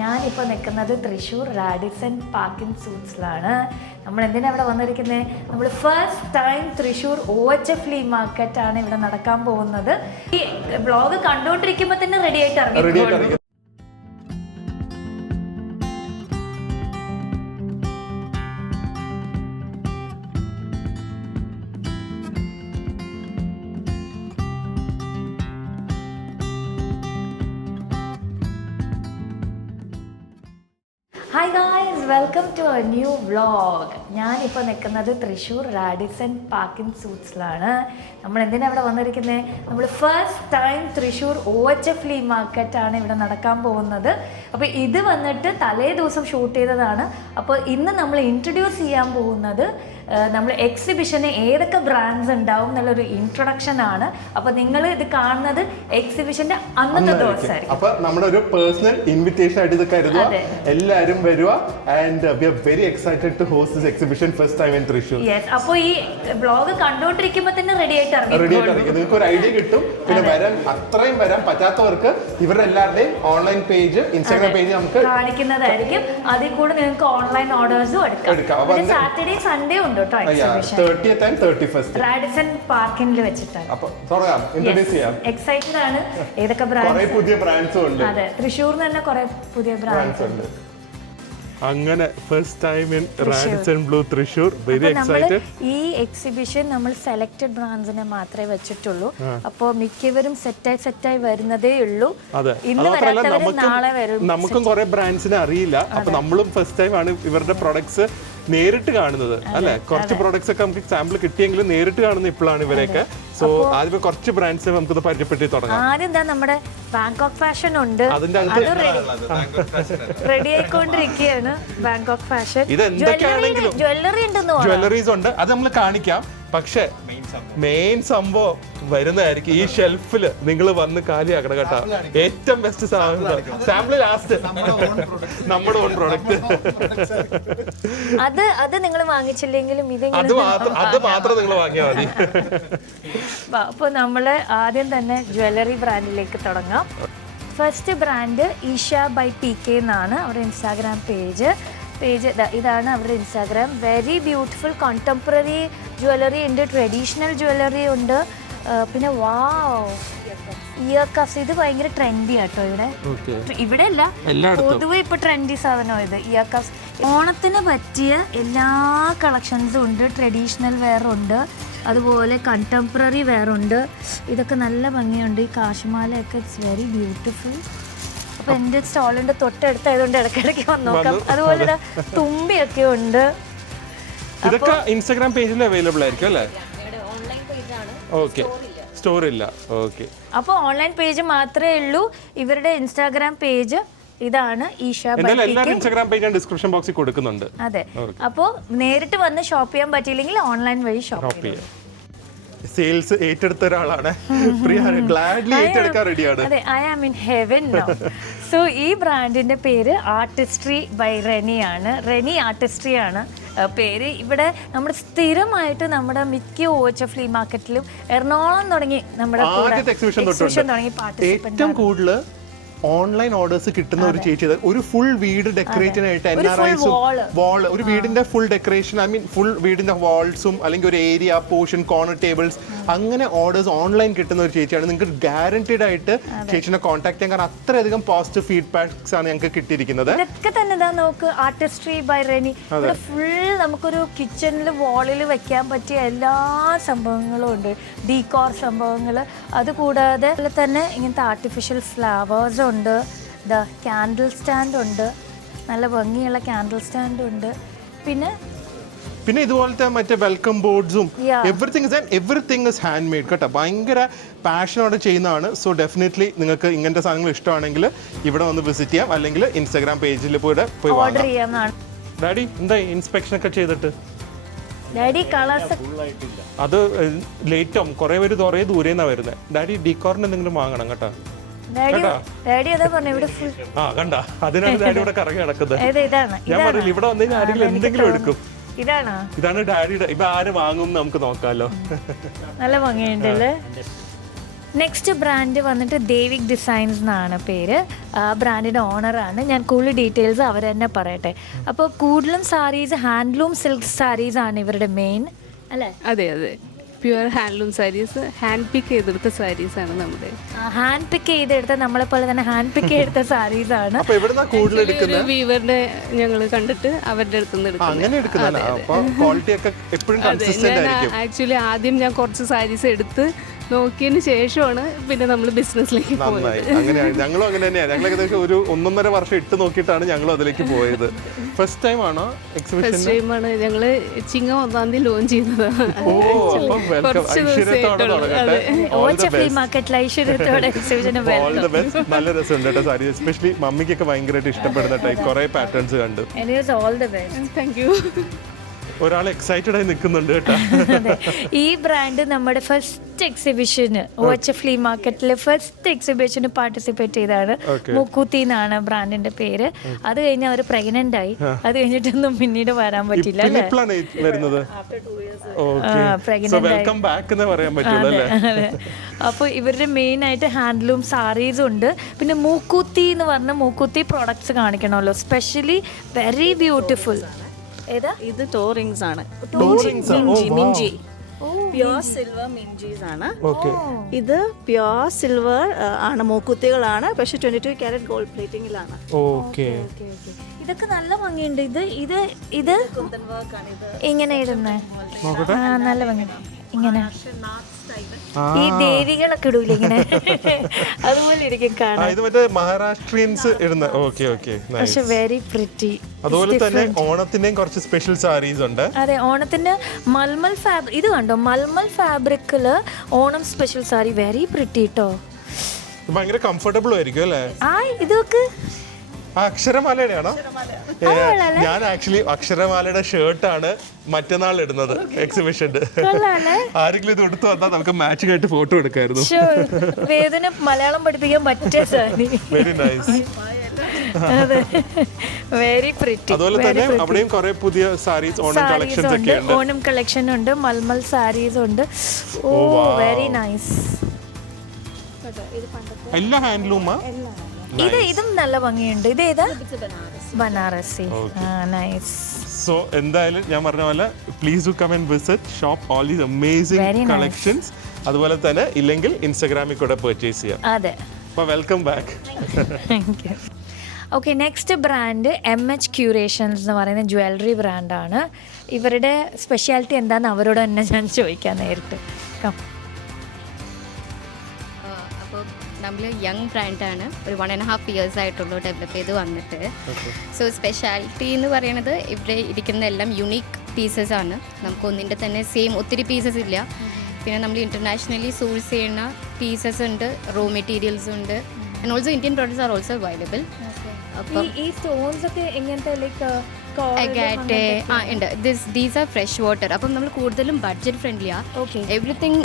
ഞാനിപ്പോൾ നിൽക്കുന്നത് Thrissur Radisson Parkin സൂട്ട്സിലാണ്. നമ്മൾ എന്തിനാണ് ഇവിടെ വന്നിരിക്കുന്നത്? നമ്മൾ first time Thrissur OHF flea മാർക്കറ്റാണ് ഇവിടെ നടക്കാൻ പോകുന്നത്. ഈ വ്ളോഗ് കണ്ടുകൊണ്ടിരിക്കുമ്പോൾ തന്നെ റെഡി ആയിട്ട് ഇറങ്ങി. Hi guys, welcome to a new vlog. ഞാനിപ്പോൾ നിൽക്കുന്നത് തൃശ്ശൂർ റാഡിസൺ പാർക്കിൻ സൂട്ട്സിലാണ്. നമ്മൾ എന്തിനാണ് ഇവിടെ വന്നിരിക്കുന്നത്? നമ്മൾ first time Thrissur OHF flea മാർക്കറ്റാണ് ഇവിടെ നടക്കാൻ പോകുന്നത്. അപ്പോൾ ഇത് വന്നിട്ട് തലേ ദിവസം ഷൂട്ട് ചെയ്തതാണ്. അപ്പോൾ ഇന്ന് നമ്മൾ ഇൻട്രൊഡ്യൂസ് ചെയ്യാൻ പോകുന്നത് നമ്മൾ എക്സിബിഷന് ഏതൊക്കെ ബ്രാൻഡ്സ് ഉണ്ടാവും എന്നുള്ളൊരു ഇൻട്രൊഡക്ഷൻ ആണ്. അപ്പോൾ നിങ്ങൾ ഇത് കാണുന്നത് എക്സിബിഷന്റെ അന്നത്തെ ദിവസമായിരിക്കും. അപ്പോൾ നമ്മുടെ ഒരു പേഴ്സണൽ ഇൻവിറ്റേഷൻ ആയിട്ട് ഇത് കരുതുക. എല്ലാവരും വരുക. And we are very excited to host this exhibition first time in Thrissur. Yes, അപ്പോൾ ഈ വ്ളോഗ് കണ്ടുകൊണ്ടിരിക്കുമ്പോൾ തന്നെ റെഡി ആയിട്ട് ഇറങ്ങി. നിങ്ങൾക്ക് ഒരു ഐഡിയ കിട്ടും. പിന്നെ അത്രയും വരാൻ പറ്റാത്തവർക്ക് ഇവരുടെ എല്ലാവരുടെയും ഓൺലൈൻ പേജ്, ഇൻസ്റ്റാഗ്രാം പേജ് നമുക്ക് കാണിക്കുന്നതായിരിക്കും. അതിൽ കൂടെ നിങ്ങൾക്ക് ഓൺലൈൻ ഓർഡേഴ്സും എടുക്കാം. സാറ്റർഡേ സൺഡേ ഉണ്ട് കേട്ടോ exhibition. 30th and 31st Radisson പാർക്കിൽ വെച്ചിട്ടാണ്. അപ്പോൾ തുടങ്ങാം, ഇൻട്രൊഡ്യൂസ് ചെയ്യാം. എക്സൈറ്റഡ് ആണ്. ഏതൊക്കെ ബ്രാൻഡ്സ്? പുതിയ ബ്രാൻഡ്സും ഉണ്ട്. അതെ, തൃശ്ശൂരിൽ തന്നെ കുറെ പുതിയ ബ്രാൻഡ്സ് ഉണ്ട്. അങ്ങനെ first time in Radisson Blu Thrissur. Very excited. ഈ എക്സിബിഷൻ നമ്മൾ സെലക്ടഡ് ബ്രാൻഡ്സിനെ മാത്രമേ വെച്ചിട്ടുള്ളൂ. അപ്പോൾ മിക്കവരും സെറ്റായി വരുന്നതേ ഉള്ളൂ. ഇന്ന് വരാത്തവര് നാളെ വരും. നമുക്കും കുറെ ബ്രാൻഡ്സിനെ അറിയില്ല. അപ്പൊ നമ്മളും ഫസ്റ്റ് ടൈം ആണ് ഇവരുടെ പ്രൊഡക്ട്സ് നേരിട്ട് കാണുന്നത് അല്ലെ. കുറച്ച് പ്രൊഡക്ട്സ് ഒക്കെ നമുക്ക് സാമ്പിൾ കിട്ടിയെങ്കിലും നേരിട്ട് കാണുന്ന ഇപ്പോഴാണ് ഇവരൊക്കെ. സോ ആദ്യം കുറച്ച് ബ്രാൻഡ്സ് നമുക്ക് പരിചയപ്പെട്ട് തുടങ്ങാം. ആദ്യം എന്താ, നമ്മുടെ ബാങ്കോക്ക് ഫാഷൻ ഉണ്ട്. റെഡി ആയിക്കൊണ്ടിരിക്കുകയാണ് ബാങ്കോക്ക് ഫാഷൻ. ഇത് എന്തൊക്കെയാണെങ്കിലും ജ്വല്ലറീസ് ഉണ്ട്, അത് നമ്മൾ കാണിക്കാം. പക്ഷെ മെയിൻ സംഭവം വരുന്നതായിരിക്കും ഈ ഷെൽഫില്. നിങ്ങൾ വന്ന് കാലിയാക്കണം കേട്ടോ. ഏറ്റവും ബെസ്റ്റ് സാമ്പിൾ ലാസ്റ്റ് നമ്മുടെ ഓൺ പ്രോഡക്റ്റ്. അത് നിങ്ങൾ വാങ്ങിച്ചില്ലെങ്കിലും അത് മാത്രം നിങ്ങൾ വാങ്ങിയാൽ മതി. അപ്പോൾ നമ്മള് ആദ്യം തന്നെ ജ്വല്ലറി ബ്രാൻഡിലേക്ക് തുടങ്ങാം. First brand Eesha by PK എന്നാണ് അവരുടെ ഇൻസ്റ്റാഗ്രാം പേജ്. ഇതാണ് അവരുടെ Instagram. Very beautiful contemporary jewellery ഉണ്ട്, ട്രഡീഷണൽ ജ്വല്ലറി ഉണ്ട്. പിന്നെ വാവ്, ഇയർ കഫ്സ്. ഇത് ഭയങ്കര ട്രെൻഡി ആട്ടോ ഇവിടെ അല്ല, പൊതുവെ ഇപ്പൊ ട്രെൻഡി സാധനം ഇത് ഇയർ കഫ്സ്. ഓണത്തിന് പറ്റിയ എല്ലാ കളക്ഷൻസും ഉണ്ട്. ട്രഡീഷണൽ വെയർ ഉണ്ട്, അതുപോലെ കണ്ടംപററി വെയർ ഉണ്ട്. ഇതൊക്കെ നല്ല ഭംഗിയുണ്ട്. ഈ കാശുമാലയൊക്കെ ഇറ്റ്സ് വെരി ബ്യൂട്ടിഫുൾ. അപ്പൊ എന്റെ സ്റ്റോളിന്റെ തൊട്ടടുത്തായതുകൊണ്ട് ഇടയ്ക്കിടയ്ക്ക് വന്ന് നോക്കാം. അതുപോലെ തുമ്പിയൊക്കെ ഉണ്ട്. ഇതൊക്കെ ഇൻസ്റ്റാഗ്രാം പേജിൽ അവൈലബിൾ ആയിരിക്കും അല്ലേ? ഓക്കെ, സ്റ്റോർ ഇല്ല. ഓക്കെ, അപ്പോൾ ഓൺലൈൻ പേജ് മാത്രമേ ഉള്ളൂ. ഇവരുടെ ഇൻസ്റ്റാഗ്രാം പേജ് ഇതാണ് Eesha by PK. Instagram page description ബോക്സിൽ കൊടുക്കുന്നുണ്ട്. അതെ, അപ്പോൾ നേരിട്ട് വന്ന് ഷോപ്പ് ചെയ്യാൻ പറ്റിയില്ലെങ്കിൽ ഓൺലൈൻ വഴി ഷോപ്പ് ചെയ്യാം. സെയിൽസ് ഏറ്റെടുത്ത ഒരാളാണ് പ്രിയ. ഗ്ലാഡ്ലി ഏറ്റെടുക്കാൻ റെഡിയാണ്. അതെ, I am in heaven now. So ഈ ബ്രാൻഡിന്റെ പേര് ആർട്ടിസ്ട്രി ബൈ റെനി ആണ്. റെനി ആർട്ടിസ്ട്രി ആണ് പേര്. ഇവിടെ നമ്മൾ സ്ഥിരമായിട്ട് നമ്മുടെ മിക്ക OHF ഫ്ലീ മാർക്കറ്റിലും എറണാകുളം തുടങ്ങി നമ്മുടെ എക്സിബിഷൻ തുടങ്ങി ഏറ്റവും കൂടുതൽ ഓൺലൈൻ ഓർഡേഴ്സ് കിട്ടുന്ന ഒരു ചേച്ചി. ഒരു ഫുൾ വീട് ഡെക്കറേറ്റിനായിട്ട് NRIs വാൾ, ഒരു വീടിന്റെ full decoration, I mean full വീടിന്റെ വാൾസും അല്ലെങ്കിൽ ഒരു ഏരിയ പോർഷൻ, കോർണർ ടേബിൾസ്, അങ്ങനെ ഓർഡേഴ്സ് ഓൺലൈൻ കിട്ടുന്ന ഒരു ചേച്ചിയാണ്. നിങ്ങൾക്ക് ഗ്യാരണ്ടീഡ് ആയിട്ട് ചേച്ചിനെ കോൺടാക്ട് ചെയ്യാൻ. കാരണം അത്രയധികം പോസിറ്റീവ് ഫീഡ്ബാക്സ് ആണ് ഞങ്ങൾക്ക് കിട്ടിയിരിക്കുന്നത്. ഇതൊക്കെ തന്നെ നമുക്ക് ആർട്ടിസ്ട്രി ബൈ റെനി ഫുൾ നമുക്കൊരു കിച്ചണിൽ വാളിൽ വെക്കാൻ പറ്റിയ എല്ലാ സംഭവങ്ങളും ഉണ്ട്. ഡീകോർ സംഭവങ്ങൾ. അതുകൂടാതെ തന്നെ ഇങ്ങനത്തെ ആർട്ടിഫിഷ്യൽ ഫ്ലവേഴ്സ് ഉണ്ട്. ക്യാൻഡിൽ സ്റ്റാൻഡ് ഉണ്ട്, നല്ല ഭംഗിയുള്ള ക്യാൻഡിൽ സ്റ്റാൻഡ് ഉണ്ട്. പിന്നെ ഇതുപോലത്തെ മറ്റേ വെൽക്കം ബോർഡ്സും എവറിത്തിങ് ഇസ് ഹാൻഡ് മെയ്ഡ് കേട്ടോ. ഭയങ്കര പാഷനോടെ ചെയ്യുന്നതാണ്. സോ ഡെഫിനറ്റ്ലി നിങ്ങൾക്ക് ഇങ്ങനത്തെ സാധനങ്ങൾ ഇഷ്ടമാണെങ്കിൽ ഇവിടെ വന്ന് വിസിറ്റ് ചെയ്യാം, അല്ലെങ്കിൽ ഇൻസ്റ്റാഗ്രാം പേജിൽ പോയി ഓർഡർ ചെയ്യാം. ഡാഡി എന്താ ഇൻസ്പെക്ഷൻ ഒക്കെ ചെയ്തിട്ട്? അത് ലേറ്റ് ആവും. കുറെ പേര് കുറേ ദൂരെ നിന്നാണ് വരുന്നത്. ഡാഡി ഡീകോറിന് എന്തെങ്കിലും വാങ്ങണം കേട്ടോ. കണ്ട, അതിനാണ് ഡാഡി ഇവിടെ കറങ്ങി നടക്കുന്നത്. ഞാൻ പറയില്ല, ഇവിടെ വന്നു കഴിഞ്ഞാൽ ആരെങ്കിലും എന്തെങ്കിലും എടുക്കും. ഇതാണ് ഡാഡിയുടെ. ഇപ്പൊ ആര് വാങ്ങും നമുക്ക് നോക്കാലോ. നല്ല ഭംഗിയുണ്ടല്ലേ. നെക്സ്റ്റ് ബ്രാൻഡ് വന്നിട്ട് ദേവിക് ഡിസൈൻസ് എന്നാണ് പേര്. ബ്രാൻഡിൻ്റെ ഓണറാണ്. ഞാൻ കൂടുതൽ ഡീറ്റെയിൽസ് അവർ തന്നെ പറയട്ടെ. അപ്പോൾ കൂടുതലും സാരീസ് ഹാൻഡ്ലൂം സിൽക്ക് സാരീസ് ആണ് ഇവരുടെ മെയിൻ അല്ലേ? അതെ അതെ, പ്യുവർ ഹാൻഡ്ലൂം സാരീസ്, ഹാൻഡ് പിക്ക് ചെയ്തെടുത്ത സാരീസ് ആണ് നമ്മുടെ. ഹാൻഡ് പിക്ക് ചെയ്തെടുത്ത നമ്മളെ പോലെ തന്നെ ഹാൻഡ് പിക്ക് ചെയ്തെടുത്ത സാരീസ് ആണ്. ഒരു വീവറിന്റെ ഞങ്ങൾ കണ്ടിട്ട് അവരുടെ അടുത്തുനിന്ന് എടുക്കുന്നത്. ആക്ച്വലി ആദ്യം ഞാൻ കുറച്ച് സാരീസ് എടുത്ത് നോക്കിയതിന് ശേഷമാണ് പിന്നെ നമ്മൾ ബിസിനസ്സിലേക്ക് പോയത്. അങ്ങനെയാണ് ഞങ്ങളും അങ്ങനെ തന്നെയാണ്. ഞങ്ങൾ ഏകദേശം ഒരു 1.5 വർഷം ഇട്ട് നോക്കിയിട്ടാണ് ഞങ്ങളും അതിലേക്ക് പോയത്. ഫസ്റ്റ് ടൈം ആണോ എക്സിബിഷൻ? ഫസ്റ്റ് ടൈമാണ് ഞങ്ങള് ചിങ്ങം 1-ാം തീയതി ലോഞ്ച് ചെയ്തത്. നല്ല രസമുണ്ട് കേട്ടോ സാരി, എസ്പെഷ്യലി മമ്മിക്കൊക്കെ ഭയങ്കരമായിട്ട് ഇഷ്ടപ്പെടുന്ന ടൈപ്പ് കുറെ പാറ്റേൺസ് കണ്ടു. Thank you. ഒരാൾ എക്സൈറ്റഡ് ആയി നിൽക്കുന്നുണ്ട് കേട്ടോ. ഈ ബ്രാൻഡ് നമ്മുടെ ഫസ്റ്റ് എക്സിബിഷന് ഫ്ലീ മാർക്കറ്റിലെ ഫസ്റ്റ് എക്സിബിഷന് പാർട്ടിസിപ്പേറ്റ് ചെയ്താണ്. മുക്കൂത്തി എന്നാണ് ബ്രാൻഡിന്റെ പേര്. അത് കഴിഞ്ഞ് അവർ പ്രഗ്നന്റ് ആയി. അത് കഴിഞ്ഞിട്ടൊന്നും പിന്നീട് വരാൻ പറ്റില്ല അല്ലേ? അപ്പോൾ ഇവരുടെ മെയിൻ ആയിട്ട് ഹാൻഡ്ലൂം സാരീസ് ഉണ്ട്. പിന്നെ മൂക്കൂത്തി എന്ന് പറഞ്ഞ മൂക്കൂത്തി പ്രോഡക്ട്സ് കാണിക്കണമല്ലോ, സ്പെഷ്യലി വെരി ബ്യൂട്ടിഫുൾ. ഏതാ ഇത് ടോ റിംഗ്സ് ആണ്. മിഞ്ചി പ്യോർ സിൽവർ മിഞ്ചീസ് ആണ്. ഇത് പ്യോർ സിൽവർ ആണ്, മൂക്കുത്തികളാണ്. പക്ഷെ 22 കാരറ്റ് ഗോൾഡ് പ്ലേറ്റിംഗിലാണ്. ഇതൊക്കെ നല്ല ഭംഗിയുണ്ട്. ഇത് ഇങ്ങനെ ഇടുന്നേ നല്ല ഭംഗി. ഇങ്ങനെ ഈ ദേവികളൊക്കെ ഇടൂല ഇങ്ങനെ, അതുപോലെ ഇരിക്കും കാണാൻ. ഇത് മറ്റേ മഹാരാഷ്ട്രീയൻസ് ഇടുന്ന. പക്ഷെ വെരി പ്രിറ്റി. അതുപോലെ തന്നെ ഓണത്തിന്റെയും കുറച്ച് സ്പെഷ്യൽ സാരീസ് ഉണ്ട്. അതെ, ഓണത്തിന്റെ മൽമൽ ഫാബ്രിക്. ഇത് കണ്ടോ, മൽമൽ ഫാബ്രിക്കില് Onam special sari, very pretty കേട്ടോ. ഭയങ്കര കംഫർട്ടബിൾ ആയിരിക്കും അല്ലേ? ഇതൊക്കെ അക്ഷരമാലയുടെയാണോ? ഞാൻ ആക്ച്വലി അക്ഷരമാലയുടെ ഷർട്ടാണ് മറ്റന്നാൾ ഇടുന്നത് എക്സിബിഷന്റെ. ആരെങ്കിലും ഇത് എടുത്തു വന്നാൽ നമുക്ക് മാച്ചിങ് ആയിട്ട് ഫോട്ടോ എടുക്കായിരുന്നു. വേദന മലയാളം പഠിപ്പിക്കാൻ പറ്റിയ sari. Very nice. Very pretty. അതുപോലെ തന്നെ അവിടെയും കുറെ പുതിയ സാരീസ്, ഓണം കളക്ഷൻസ് ഒക്കെ ഉണ്ട്. ഓണം കളക്ഷൻ ഉണ്ട്, മൽമൽ സാരീസ് ഉണ്ട്. ഓ വെരി നൈസ്. എല്ലാ ഹാൻഡ്ലൂമാ? ഇതും നല്ല ഭംഗിയുണ്ട്. ഇത് ഏതാ? ബനാറസി. നൈസ്. സോ എന്തായാലും ഞാൻ പറഞ്ഞ പോലെ please do come and visit shop all these amazing collections. അതുപോലെ തന്നെ ഇല്ലെങ്കിൽ ഇൻസ്റ്റാഗ്രാമിൽ കൂടെ പർച്ചേസ് ചെയ്യാം. അതെ. അപ്പോൾ welcome back. Thank you. Okay, next brand MH curations എന്ന് പറയുന്ന ജ്വല്ലറി ബ്രാൻഡാണ്. ഇവരുടെ സ്പെഷ്യാലിറ്റി എന്താണെന്ന് അവരോട് തന്നെ ഞാൻ ചോദിക്കാം നേരിട്ട്. നമ്മൾ യങ് ബ്രാൻഡാണ്, ഒരു 1.5 years ആയിട്ടുള്ളൂ ഡെവലപ്പ് ചെയ്ത് വന്നിട്ട്. സോ സ്പെഷ്യാലിറ്റി എന്ന് പറയുന്നത് ഇവിടെ ഇരിക്കുന്ന എല്ലാം യുണീക്ക് പീസസ് ആണ്. നമുക്ക് ഒന്നിൻ്റെ തന്നെ സെയിം ഒത്തിരി പീസസ് ഇല്ല. പിന്നെ നമ്മൾ ഇൻ്റർനാഷണലി സോഴ്സ് ചെയ്യുന്ന പീസസ് ഉണ്ട്, റോ മെറ്റീരിയൽസ് ഉണ്ട്, and also Indian products are also available. അപ്പോൾ ഈ സ്റ്റോൺസ് ഒക്കെ എങ്ങനത്തെ അഗാറ്റെ ഉണ്ട്. These are fresh water. അപ്പം നമ്മൾ കൂടുതലും ബഡ്ജറ്റ് ഫ്രണ്ട്ലിയാണ്. എവറിത്തിങ്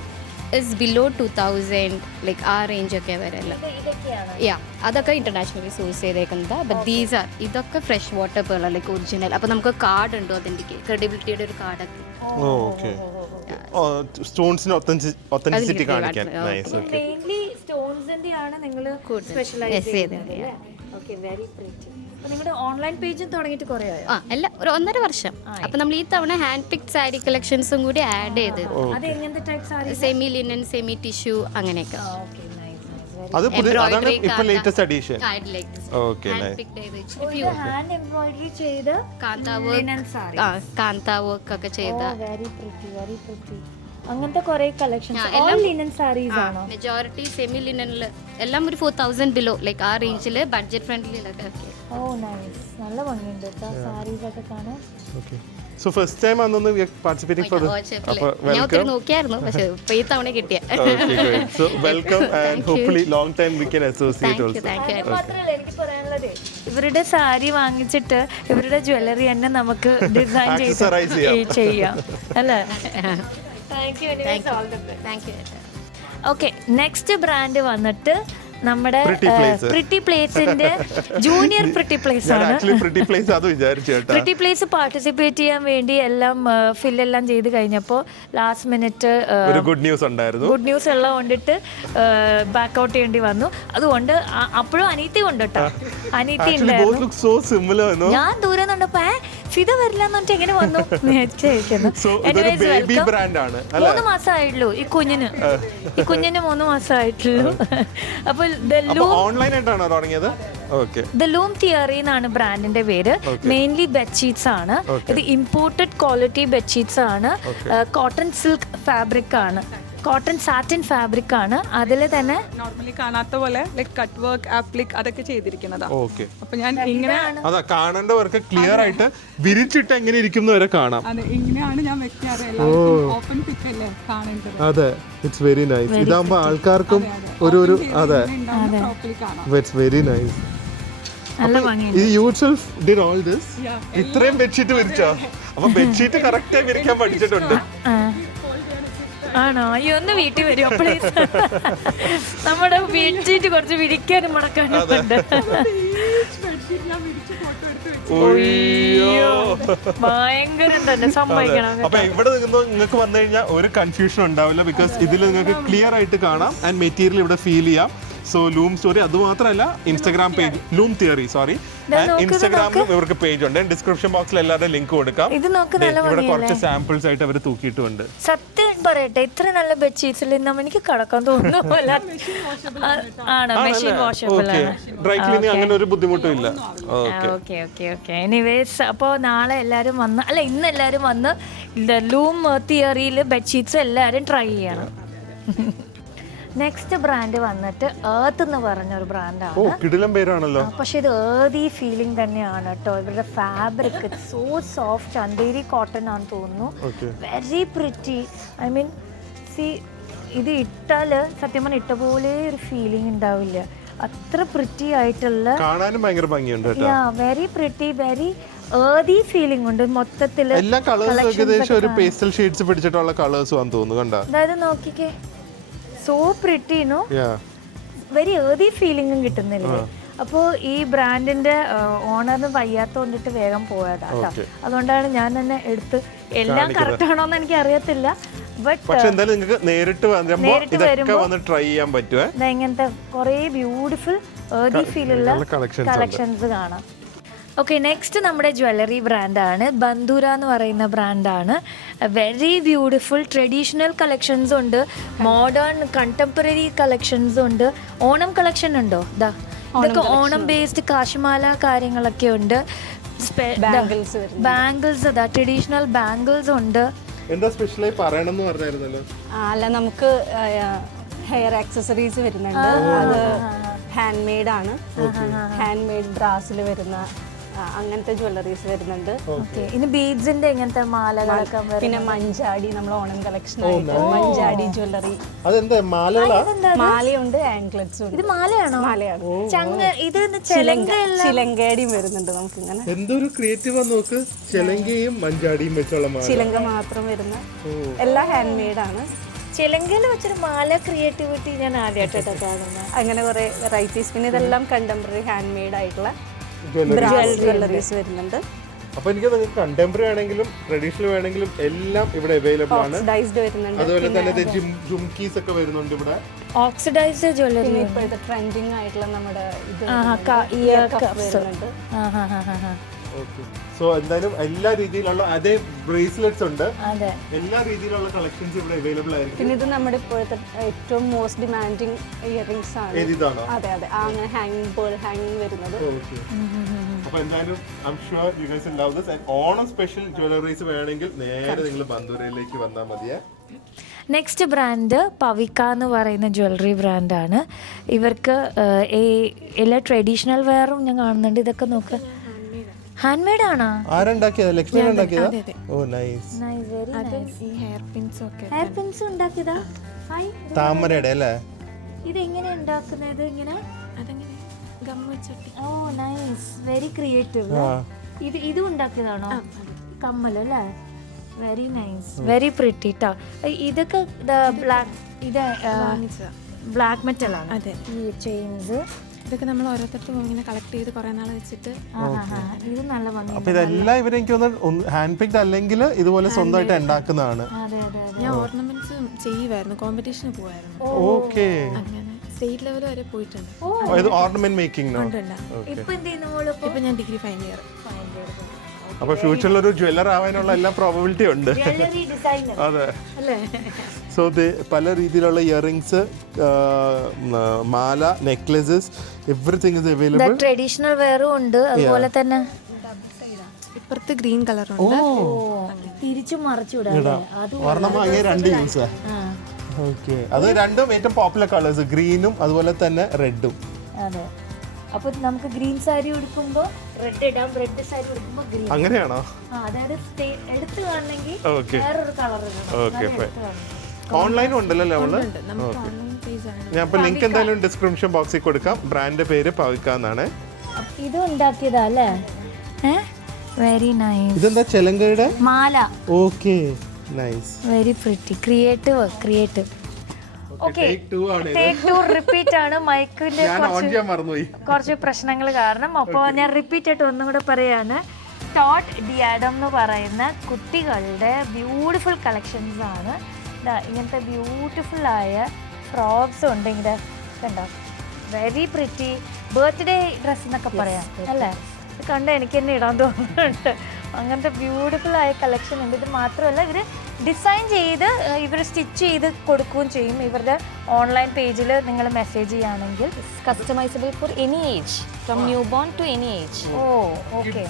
ഇസ് ബിലോ 2000, ലൈക്ക് ആ റേഞ്ച് ഒക്കെ വരല്ല. അതൊക്കെ ഇന്റർനാഷണലി സോഴ്സ് ചെയ്തേക്കുന്നത്. ബട്ട് ദീസ് ആർ, ഇതൊക്കെ ഫ്രഷ് വാട്ടർ പേള, ലൈക്ക് ഒറിജിനൽ. അപ്പോൾ നമുക്ക് കാർഡ് ഉണ്ട്, ഒതന്റിക്കേറ്റ് ക്രെഡിബിലിറ്റിയുടെ ഒരു കാർഡൊക്കെ. സ്റ്റോൺസിന് ഒത്തന്റിസിറ്റി കാണിക്കാൻ. നൈസ്. ഓക്കേ, മെയിൻലി സ്റ്റോൺസിന്റെ ആണ് നിങ്ങൾ സ്പെഷ്യലൈസ് ചെയ്തത്. Okay, very pretty. നിങ്ങളുടെ ഓൺലൈൻ പേജും തുടങ്ങിയിട്ട് കുറേ ആയോ? അല്ല, ഒരു 1.5 വർഷം. അപ്പോൾ നമ്മൾ ഈ തവണ ഹാൻഡ് പിക്ഡ് സാരി കളക്ഷൻസും കൂടി ആഡ് ചെയ്ത്. അത് എങ്ങനത്തെ type sari? Semi linen, semi tissue അങ്ങനെയൊക്കെ. അത് അതാണ് ഇപ്പോൾ latest edition. Okay, hand embroidery ചെയ്ത് കാന്താ വർക്ക് ഒക്കെ ചെയ്ത. Very pretty, very pretty. അങ്ങനത്തെ കുറെ കളക്ഷൻസ്. ഓൾ ലിനൻ സാരീസ് ആണോ? മെജോറിറ്റി സെമി ലിനനിൽ എല്ലാം ഒരു 4000 ബിലോ, ലൈക്ക് ആ റേഞ്ചിൽ ബഡ്ജറ്റ് ഫ്രണ്ട്ലിയിലൊക്കെ. ഓ നൈസ്, നല്ല ഭംഗിയുണ്ട് സാരീസ് ഒക്കെ കാണാൻ. ഓക്കേ, സോ ഫസ്റ്റ് ടൈം ആണെന്ന് പാർട്ടിസിപ്പേറ്റിംഗ് ഫോർ ഞാൻ ഒത്തിരി നോക്കിയായിരുന്നു, പക്ഷേ ഇപ്പോൾ ഈ തവണ കിട്ടിയ. So welcome and hopefully long time we can associate also. മാത്രമല്ല എനിക്ക് പറയാനുള്ളത്, ഇവരുടെ സാരി വാങ്ങിച്ചിട്ട് ഇവരുടെ ജ്വല്ലറി തന്നെ നമുക്ക് ഡിസൈൻ ചെയ്യാം അല്ലേ? Thank you. Okay, next brand വന്നിട്ട് നമ്മുടെ പ്രിറ്റി പ്ലേസിന്റെ ജൂനിയർ പ്രിറ്റി പ്ലേസ് ആണ്. പ്രിറ്റി പ്ലേസ് അത് വിചാരിച്ചു കേട്ടോ. പ്രിറ്റി പ്ലേസ് പാർട്ടിസിപ്പേറ്റ് ചെയ്യാൻ വേണ്ടി എല്ലാം ഫില്ലെല്ലാം ചെയ്ത് കഴിഞ്ഞപ്പോൾ ലാസ്റ്റ് മിനിറ്റ് ഒരു ഗുഡ് ന്യൂസ് ഉണ്ടായിരുന്നു. ഗുഡ് ന്യൂസ് എല്ലാം കൊണ്ടിട്ട് ബാക്ക് ഔട്ട് ചെയ്യേണ്ടി വന്നു. അതുകൊണ്ട് അപ്പോഴും അനീതി ഉണ്ട് കേട്ടോ. അനീതി ഉണ്ടായിരുന്നു. ഞാൻ ദൂരെ നിന്നപ്പോ ഫിദ വരില്ല എന്ന് പറഞ്ഞിട്ട് എങ്ങനെ വന്നു ചോദിക്കുന്നു. 3 മാസമായിട്ടുള്ളൂ ഈ കുഞ്ഞിന് 3 മാസമായിട്ടുള്ളൂ. അപ്പോൾ ദ ലൂം തിയറി എന്നാണ് ബ്രാൻഡിന്റെ പേര്. മെയിൻലി ബെഡ്ഷീറ്റ്സ് ആണ്. ഇത് ഇമ്പോർട്ടഡ് ക്വാളിറ്റി ബെഡ്ഷീറ്റ്സ് ആണ്. കോട്ടൺ സിൽക്ക് ഫാബ്രിക് ആണ്, കോട്ടൺ സാറ്റിൻ ഫാബ്രിക് ആണ്. അതിൽ തന്നെ നോർമലി കാണാത്ത പോലെ ലൈക് കട്ട് വർക്ക് ആപ്ലിക് അതൊക്കെ ചെയ്തിരിക്കുന്നതാണ്. അപ്പൊ ഞാൻ ഇങ്ങനെ കാണേണ്ടവർക്ക് ക്ലിയർ ആയിട്ട് വിരിച്ചിട്ട് എങ്ങനെ ഇരിക്കുന്ന വരെ കാണാം. അതെ, ഇങ്ങനെയാണ് ഞാൻ വെക്കാറ്. ഓപ്പൺ പിക്ക് അല്ലേ കാണേണ്ടത്. അതെ, ഇറ്റ്സ് വെരി നൈസ്. ഇതാകുമ്പോ ആൾക്കാർക്കും ഒരു അതെ, പ്രോപ്പർലി കാണാം. It's very nice. You yourself did all this? ഇത്രയും ബെഡ്ഷീറ്റ് വിരിച്ചോ? അപ്പൊ ബെഡ്ഷീറ്റ് കറക്റ്റ് ആയി വിരിക്കാൻ പഠിച്ചിട്ടുണ്ട്. ആണോ? ഈ ഒന്ന് വീട്ടിൽ വരുമോ പ്ലീസ്? നമ്മുടെ ബെഡ്ഷീറ്റ് കുറച്ച് വിരിക്കാനും മടക്കാനും ഉണ്ട്. ഭയങ്കരം തന്നെ സമ്മതിക്കണം. അപ്പൊ ഇവിടെ നിന്ന് നിങ്ങൾക്ക് വന്നു കഴിഞ്ഞാൽ ഒരു കൺഫ്യൂഷൻ ഉണ്ടാവില്ല. ബിക്കോസ് ഇതിൽ നിങ്ങൾക്ക് ക്ലിയർ ആയിട്ട് കാണാം ആൻഡ് മെറ്റീരിയൽ ഇവിടെ ഫീൽ ചെയ്യാം. സോ ലൂം സ്റ്റോറി അത് മാത്രമല്ല, ഇൻസ്റ്റാഗ്രാം പേജ് ലൂം തിയറി ഇൻസ്റ്റാഗ്രാമിലും ഇവർക്ക് പേജ് ഉണ്ട്. ഡിസ്ക്രിപ്ഷൻ ബോക്സിൽ എല്ലാവരുടെ ലിങ്ക് കൊടുക്കാം. ഇവിടെ കുറച്ച് സാമ്പിൾസ് ആയിട്ട് അവർ തൂക്കിയിട്ടുണ്ട്. സത്യം പറയട്ടെ, ഇത്ര നല്ല ബെഡ്ഷീറ്റ്സിൽ എനിക്ക് കിടക്കാൻ തോന്നുന്നില്ല. ആണ്, മെഷീൻ വാഷബിൾ ആണ്. ഡ്രൈ ക്ലീനിങ് അങ്ങനെ ഒരു ബുദ്ധിമുട്ടും ഇല്ല. ഓക്കെ. എനിവേസ്, അപ്പോൾ നാളെ എല്ലാവരും വന്ന്, അല്ല ഇന്ന് എല്ലാവരും വന്ന് ലൂം തിയറിയിൽ ബെഡ്ഷീറ്റ്സ് എല്ലാവരും ട്രൈ ചെയ്യണം. നെക്സ്റ്റ് ബ്രാൻഡ് വന്നിട്ട് ഏർത്ത് എന്ന് പറഞ്ഞൊരു ബ്രാൻഡാണ്. പക്ഷെ ഇത് ഏർത്തി ഫീലിംഗ് തന്നെയാണ് കേട്ടോ. ഇവരുടെ fabric so soft, Chanderi cotton ആണെന്ന് തോന്നുന്നു. Very pretty. I mean C, ഇത് ഇട്ടാൽ സത്യം പറഞ്ഞാൽ ഇട്ട പോലെ ഒരു ഫീലിംഗ് ഉണ്ടാവില്ല. അത്ര പ്രിറ്റി ആയിട്ടുള്ള, കാണാനും ഭയങ്കര ഭംഗിയുണ്ട്. വെരി പ്രിറ്റി, വെരി ഏർത്തി ഫീലിംഗ് ഉണ്ട് മൊത്തത്തില്. എല്ലാ കളേഴ്സും ഏകദേശം ഒരു പേസ്റ്റൽ ഷെയ്ഡ്സ് പിടിച്ചിട്ടുള്ള കളേഴ്സ് ആണെന്ന് തോന്നുന്നു. കണ്ടോ? അതായത് നോക്കിക്കേ, സോ പ്രിറ്റി, നോ? വെരി ഏർത്തി ഫീലിംഗും കിട്ടുന്നില്ലേ? അപ്പോൾ ഈ ബ്രാൻഡിന്റെ ഓണറിന് വയ്യാത്ത കൊണ്ടിട്ട് വേഗം പോയതാ. അതുകൊണ്ടാണ് ഞാൻ തന്നെ എടുത്ത്. എല്ലാം കറക്റ്റ് ആണോന്ന് എനിക്ക് അറിയത്തില്ല. ഇങ്ങനത്തെ കുറെ ബ്യൂട്ടിഫുൾ ഏർത്തി ഫീലുള്ള കളക്ഷൻസ് കാണാം. ഓക്കെ, നെക്സ്റ്റ് നമ്മുടെ ജ്വല്ലറി ബ്രാൻഡാണ് ബന്ധുര എന്ന് പറയുന്ന ബ്രാൻഡാണ്. വെരി ബ്യൂട്ടിഫുൾ ട്രഡീഷണൽ കളക്ഷൻസ് ഉണ്ട്, മോഡേൺ കണ്ടംപററി കളക്ഷൻസ് ഉണ്ട്. ഓണം കളക്ഷൻ ഉണ്ടോ? ഇതൊക്കെ ഓണം ബേസ്ഡ് കാശിമാല കാര്യങ്ങളൊക്കെ ഉണ്ട്. ബാംഗിൾസ്, അതാ ട്രഡീഷണൽ ബാംഗിൾസ് ഉണ്ട്. എന്താ സ്പെഷ്യലായി പറയണമെന്ന് പറഞ്ഞായിരുന്നല്ലോ? അല്ല, നമുക്ക് ഹെയർ ആക്സസറീസ് വരുന്നുണ്ട്. അത് ഹാൻഡ് മെയ്ഡ് ആണ്. ഹാൻഡ് മെയ്ഡ് ബ്രാസിൽ വരുന്ന അങ്ങനത്തെ ജ്വല്ലറീസ് വരുന്നുണ്ട്. ഇനി ബീഡ്സിന്റെ എങ്ങനത്തെ മാലകളൊക്കെ, പിന്നെ മഞ്ചാടി, നമ്മൾ ഓണം കളക്ഷൻ ആയിട്ട് മഞ്ചാടി ജ്വല്ലറി. മാലയുണ്ട്, ആംഗ്ലറ്റ്സും ഉണ്ട്. ഇത് മാലയാണോ? മാലയാണ്. ഇത് ചിലങ്കടിയും വരുന്നുണ്ട്. നമുക്ക് ഇങ്ങനെ എന്തൊരു ക്രിയേറ്റീവ് നോക്ക്. ചിലങ്കയും മഞ്ചാടിയും വെച്ചുള്ള മാല, ചിലങ്ക മാത്രം വരുന്ന എല്ലാം ഹാൻഡ് മെയ്ഡ് ആണ്. ചിലങ്കയിൽ വെച്ചൊരു മാല ക്രിയേറ്റിവിറ്റി ഞാൻ ആദ്യമായിട്ടാണ് കാണുന്നത്. അങ്ങനെ കുറെ വെറൈറ്റീസ്. പിന്നെ ഇതെല്ലാം കണ്ടംപററി ഹാൻഡ് മെയ്ഡ് ആയിട്ടുള്ള ജ്വല്ലറീസ് വരുന്നുണ്ട്. അപ്പൊ എനിക്ക് നിങ്ങൾക്ക് കണ്ടംപററി ആണെങ്കിലും ട്രഡീഷണൽ വേണമെങ്കിലും എല്ലാം ഇവിടെ അവൈലബിൾ ആണ്. അതുപോലെ തന്നെ ജുംകീസ് ഒക്കെ വരുന്നുണ്ട് ഇവിടെ. ഓക്സിഡൈസ്ഡ് ജ്വല്ലറി ഇപ്പോഴത്തെ ട്രെൻഡിങ് ആയിട്ടുള്ള നമ്മുടെ വരുന്നുണ്ട്. സോ എന്തായാലും എല്ലാ രീതിയിലുള്ള അതേ ബ്രേസ്ലെറ്റ്സ് ഉണ്ട്. എല്ലാ രീതിയിലുള്ള കളക്ഷൻസ് ഇവിടെ അവൈലബിൾ ആയിരിക്കും. പിന്നെ ഇത് നമ്മുടെ ഇപ്പോഴത്തെ ഏറ്റവും മോസ്റ്റ് ഡിമാൻഡിങ് ഇയറിംഗ്സ് ആണ്. അതെ, അങ്ങനെ ഹാങ്ങിങ് പേൾ ഹാങ്ങിങ് വരുന്നത്. അപ്പൊ എന്തായാലും I am sure you guys will love this. Onam special jewelleries വേണമെങ്കിൽ നേരെ നിങ്ങൾ ബന്ധുരയിലേക്ക് വന്നാൽ മതിയേ. നെക്സ്റ്റ് ബ്രാൻഡ് പവിക്ക എന്ന് പറയുന്ന ജ്വല്ലറി ബ്രാൻഡാണ്. ഇവർക്ക് എല്ലാ ട്രഡീഷണൽ വെയറും ഞാൻ കാണുന്നുണ്ട്. ഇതൊക്കെ നോക്ക്, ഹാൻഡ് മെയ്ഡ് ആണോ? ആരുണ്ടാക്കിയതാ? ലക്ഷ്മി ഉണ്ടാക്കിയതാ? ഓ നൈസ്. ഹെയർ പിൻസ് ഉണ്ടാക്കിയതാ? താമരയുടെ അല്ലേ? ഇത് എങ്ങനെ ഉണ്ടാക്കുന്നത്? ഇങ്ങനെ ഓ നൈസ്, വെരി ക്രിയേറ്റീവ്. ഇത് ഉണ്ടാക്കിയതാണോ? കമ്മലല്ലേ? വെരി നൈസ്, വെരി പ്രിറ്റി ട്ടോ. ഇതൊക്കെ ബ്ലാക്ക്, ഇത് ബ്ലാക്ക് മെറ്റൽ ആണ് അതെ. ഈ ചെയിൻസ്. ഇതൊക്കെ നമ്മൾ ഓരോരുത്തർക്കും ഇങ്ങനെ കളക്ട് ചെയ്ത് കുറേ നാൾ വെച്ചിട്ട് ഇത് നല്ല ഭംഗി. അപ്പൊ ഇതെല്ലാം ഇവരെനിക്ക് തോന്നുന്നു ഹാൻഡ് പിക്ഡ് അല്ലെങ്കിൽ ഇതുപോലെ സ്വന്തമായിട്ട് ഉണ്ടാക്കുന്നതാണ്. അതെ അതെ അതെ. ഞാൻ ഓർണമെന്റ്സ് ചെയ്യുമായിരുന്നു, കോമ്പറ്റീഷന് പോവായിരുന്നു. ഓക്കെ. അങ്ങനെ സ്റ്റേറ്റ് ലെവൽ വരെ പോയിട്ടുണ്ട്. ഇത് ഓർണമെന്റ് മേക്കിംഗ് ഉണ്ടല്ല. ഇപ്പൊ എന്ത് ചെയ്യുന്നു മോള്? ഇപ്പൊ ഞാൻ ഡിഗ്രി ഫൈനൽ ഇയർ. അപ്പൊ ഫ്യൂച്ചറിൽ ഒരു ജ്വല്ലർ ആവാനുള്ള എല്ലാ പ്രോബബിലിറ്റി ഉണ്ട്. ജ്വല്ലറി ഡിസൈനർ അതെ. അല്ലേ? സോ പല രീതിയിലുള്ള ഇയറിങ്സ്, മാല, necklaces, everything is available. Traditional വെയറും ഉണ്ട്, അതുപോലെ തന്നെ ഇപ്പുറത്ത് ഗ്രീൻ കളർ ഉണ്ട്. തിരിച്ചു മറിച്ചുവിടാം. അത് ഒരെണ്ണം വാങ്ങിയ രണ്ട് യൂസ്. ഓക്കെ. അത് രണ്ടും ഏറ്റവും പോപ്പുലർ കളേഴ്സ്, ഗ്രീനും അതുപോലെ തന്നെ റെഡും. അതെ. അപ്പൊ നമുക്ക് ഗ്രീൻ സാരി ഉടുക്കുമ്പോ റെഡ് ഇടാം, റെഡ് സാരി ഉടുക്കുമ്പോ ഗ്രീൻ. അങ്ങനെയാണോ? അതായത് എടുത്ത് കാണണമെങ്കിൽ ഓക്കെ. വേറൊരു കളർ ഓക്കെ. ഓൺലൈനും ഉണ്ടല്ലോ നമ്മള്. നമുക്ക് ഓൺലൈൻ പേജ് ആണ്. ഞാൻ ഇപ്പൊ ലിങ്ക് എന്തായാലും ഡിസ്ക്രിപ്ഷൻ ബോക്സിൽ കൊടുക്കാം. ബ്രാൻഡ് പേര് പവിക്ക എന്നാണ്. ഇത് ഉണ്ടാക്കിയതാ അല്ലേ? Very nice. ഇതെന്താ ചെലങ്കയുടെ മാല. Okay, nice. Very pretty. Creative. Okay, take 2 repeat ആണ്. മൈക്കിന്റെ കുറച്ച് പ്രശ്നങ്ങൾ കാരണം. അപ്പോൾ ഞാൻ റിപ്പീറ്റ് ആയിട്ട് ഒന്നും കൂടെ പറയാണ്. ടോട്ട് ഡിയാഡം എന്ന് പറയുന്ന കുട്ടികളുടെ ബ്യൂട്ടിഫുൾ കളക്ഷൻസ് ആണ്. ഇങ്ങനത്തെ ബ്യൂട്ടിഫുൾ ആയ ഫ്രോക്സ് ഉണ്ട്. ഇങ്ങനെ കണ്ടോ, വെരി പ്രിറ്റി. ബർത്ത്ഡേ ഡ്രസ്സ് എന്നൊക്കെ പറയാം അല്ലേ? ഇത് കണ്ട് എനിക്ക് തന്നെ ഇടാൻ തോന്നുന്നുണ്ട്. അങ്ങനത്തെ ബ്യൂട്ടിഫുൾ ആയ കളക്ഷൻ ഉണ്ട്. ഇത് മാത്രമല്ല, ഇവർ ഡിസൈൻ ചെയ്ത് ഇവർ സ്റ്റിച്ച് ചെയ്ത് കൊടുക്കുകയും ചെയ്യും. ഇവരുടെ ഓൺലൈൻ പേജിൽ നിങ്ങൾ മെസ്സേജ് ചെയ്യുകയാണെങ്കിൽ customisable for any age, from newborn to any age. Oh okay.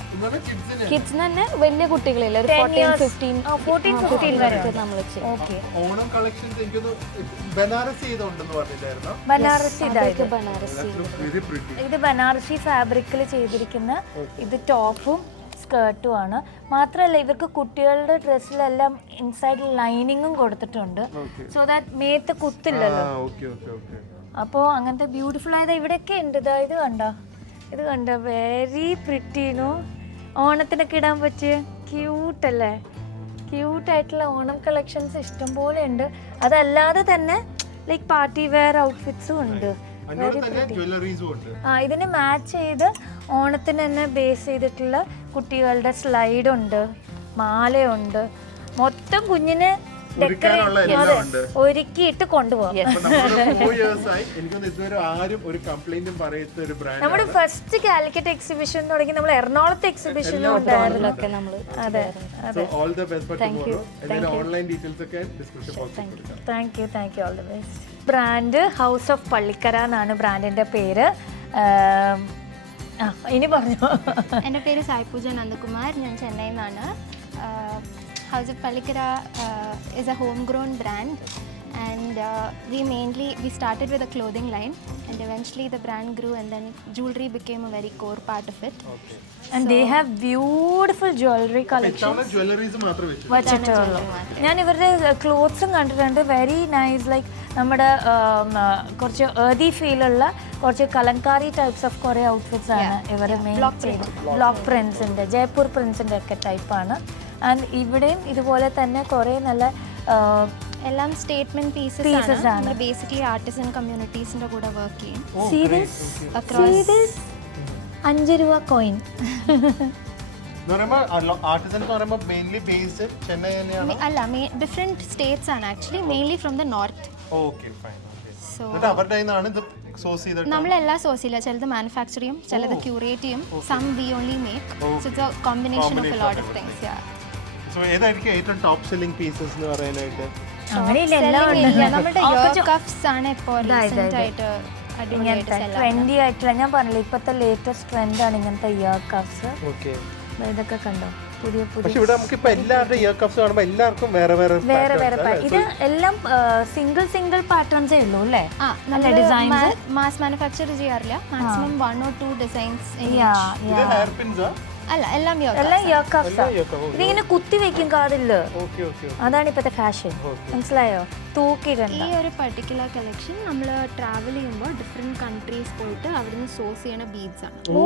കിഡ്സിന് തന്നെ വലിയ കുട്ടികളില്ല, ഒരു 14-15 വരെ നമ്മൾ ചെയ്യും. ഓക്കെ. ഓണം കളക്ഷൻസ് എനിക്കൊന്ന് ബനാറസി ചെയ്തുണ്ടെന്ന് പറഞ്ഞില്ലായിരുന്നോ? ബനാറസി. ഇതായത് ബനാറസി ഇത് ബനാറസി ഫാബ്രിക്കിൽ ചെയ്തിരിക്കുന്ന ഇത് ടോപ്പും സ്കേർട്ടും ആണ്. മാത്രമല്ല ഇവർക്ക് കുട്ടികളുടെ ഡ്രസ്സിലെല്ലാം ഇൻസൈഡ് ലൈനിങ്ങും കൊടുത്തിട്ടുണ്ട്. സോ ദാറ്റ് മേത്ത് കുത്തില്ലല്ലോ. അപ്പോൾ അങ്ങനത്തെ ബ്യൂട്ടിഫുൾ ആയത് ഇവിടെയൊക്കെ ഉണ്ട്. ഇത് കണ്ട വെരി പ്രിറ്റീനു. ഓണത്തിനൊക്കെ ഇടാൻ പറ്റിയ ക്യൂട്ടല്ലേ? ക്യൂട്ടായിട്ടുള്ള ഓണം കളക്ഷൻസ് ഇഷ്ടംപോലെ ഉണ്ട്. അതല്ലാതെ തന്നെ ലൈക്ക് പാർട്ടി വെയർ ഔട്ട്ഫിറ്റ്സും ഉണ്ട്. ഇതിന് മാച്ച് ചെയ്ത് ഓണത്തിന് തന്നെ ബേസ് ചെയ്തിട്ടുള്ള കുട്ടികളുടെ സ്ലൈഡ് ഉണ്ട്, മാലയുണ്ട്. മൊത്തം കുഞ്ഞിന് ഒരുക്കിയിട്ട് കൊണ്ടുപോകാം. നമ്മുടെ ഫസ്റ്റ് കാലിക്കറ്റ് എക്സിബിഷൻ തുടങ്ങി നമ്മൾ എറണാകുളത്തെ എക്സിബിഷനും ഉണ്ടായിരുന്നു. അതെ അതെ. Thank you all the best. Brand house of Pallikkara എന്നാണ് ബ്രാൻഡിന്റെ പേര്. ഇനി പറഞ്ഞു. എൻ്റെ പേര് സായ്പൂജ നന്ദകുമാർ, ഞാൻ ചെന്നൈയിൽ നിന്നാണ്. House of Pallikkara is a homegrown brand, and we started with a clothing line, and eventually the brand grew, and then jewelry became a very core part of it. And they have beautiful jewelry collections. വെച്ചിട്ടുള്ളൂ. ഞാൻ ഇവരുടെ ക്ലോത്ത്സും കണ്ടിട്ടുണ്ട്. Very nice. Like നമ്മുടെ കുറച്ച് ഏർതി ഫീലുള്ള കുറച്ച് Kalamkari types of കുറേ outfits ആണ് ഇവർ മെയിൻ ചെയ്ത്. ബ്ലോക്ക് പ്രിൻസിൻ്റെ, ജയ്പൂർ പ്രിൻസിൻ്റെ ഒക്കെ ടൈപ്പാണ്. ആൻഡ് ഇവിടെയും ഇതുപോലെ തന്നെ കുറേ നല്ല എല്ലാം സ്റ്റേറ്റ്മെന്റ് പീസസ് ആണ്. ബേസിക്കലി ആർട്ടിസൻ കമ്മ്യൂണിറ്റീസിന്റെ കൂടെ വർക്ക് ചെയ്യും. സീരീസ് 5 രൂപ കോയിൻ. അല്ല, ഡിഫറെന്റ് സ്റ്റേറ്റ്സ് ആണ് actually, mainly from the north. So നമ്മളെല്ലാം സോഴ്സ് ചെയ്യില്ല. ചിലത് മാനുഫാക്ചർ ചെയ്യും, ചിലത് ക്യൂറേറ്റ് ചെയ്യും. Some we only make. So it's a combination of a lot of things. നമ്മുടെ ഇയർ കഫ്സ് ആണ് ഇപ്പോൾ റീസെന്റ് ആയിട്ട് ട്രെൻഡി ആയിട്ടുള്ള. ഞാൻ പറഞ്ഞില്ല, ഇപ്പോഴത്തെ ലേറ്റസ്റ്റ് ട്രെൻഡാണ് ഇങ്ങനത്തെ ഇയർ കഫ്സ്. ഇതൊക്കെ കണ്ടോ, പുതിയ വേറെ. ഇത് എല്ലാം സിംഗിൾ പാറ്റേൺസേ ഉള്ളൂ അല്ലേ? മാസ് മാനുഫാക്ചർ ചെയ്യാറില്ല. Maximum 1 or 2 designs. അല്ല, എല്ലാം ഇയർ കഫ്സ്. ഇതിങ്ങനെ കുത്തി വെക്കും കാതില്. അതാണ് ഇപ്പോഴത്തെ ഫാഷൻ, മനസ്സിലായോ? തൂക്കിടണ്ട. ഈ ഒരു പർട്ടിക്കുലർ കളക്ഷൻ നമ്മൾ ട്രാവൽ ചെയ്യുമ്പോൾ ഡിഫറെൻറ്റ് കൺട്രീസ് പോയിട്ട് അവിടുന്ന് സോഴ്സ് ചെയ്യണ ബീഡ്സ് ആണ്. So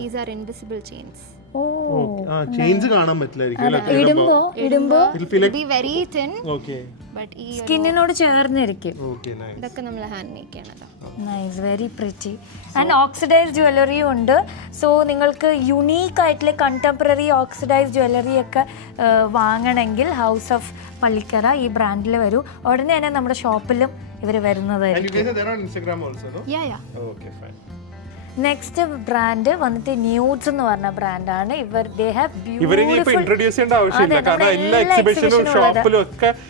these are invisible chains. Chains കാണാൻ പറ്റില്ലായിരിക്കും ഇടുമ്പോ be very thin. Okay. But ഈ സ്കിന്നിനോട് ചേർന്നിരിക്കും. ഇതൊക്കെ നമ്മൾ ഹാൻഡ് മേക്ക് ചെയ്യണതാണ്. Nice, very pretty. And oxidise ജ്വല്ലറിയും ഉണ്ട്. സോ നിങ്ങൾക്ക് യുണീക്ക് ആയിട്ടുള്ള കണ്ടംപററി ഓക്സിഡൈസ് ജ്വല്ലറി ഒക്കെ വാങ്ങണമെങ്കിൽ ഹൗസ് ഓഫ് പള്ളിക്കര ഈ ബ്രാൻഡിൽ വരൂ. ഉടനെ തന്നെ നമ്മുടെ ഷോപ്പിലും ഇവർ വരുന്നതായിരിക്കും. നെക്സ്റ്റ് ബ്രാൻഡ് വന്നിട്ട് ന്യൂഡ്സ് എന്ന് പറഞ്ഞ ബ്രാൻഡാണ്. ഇവർ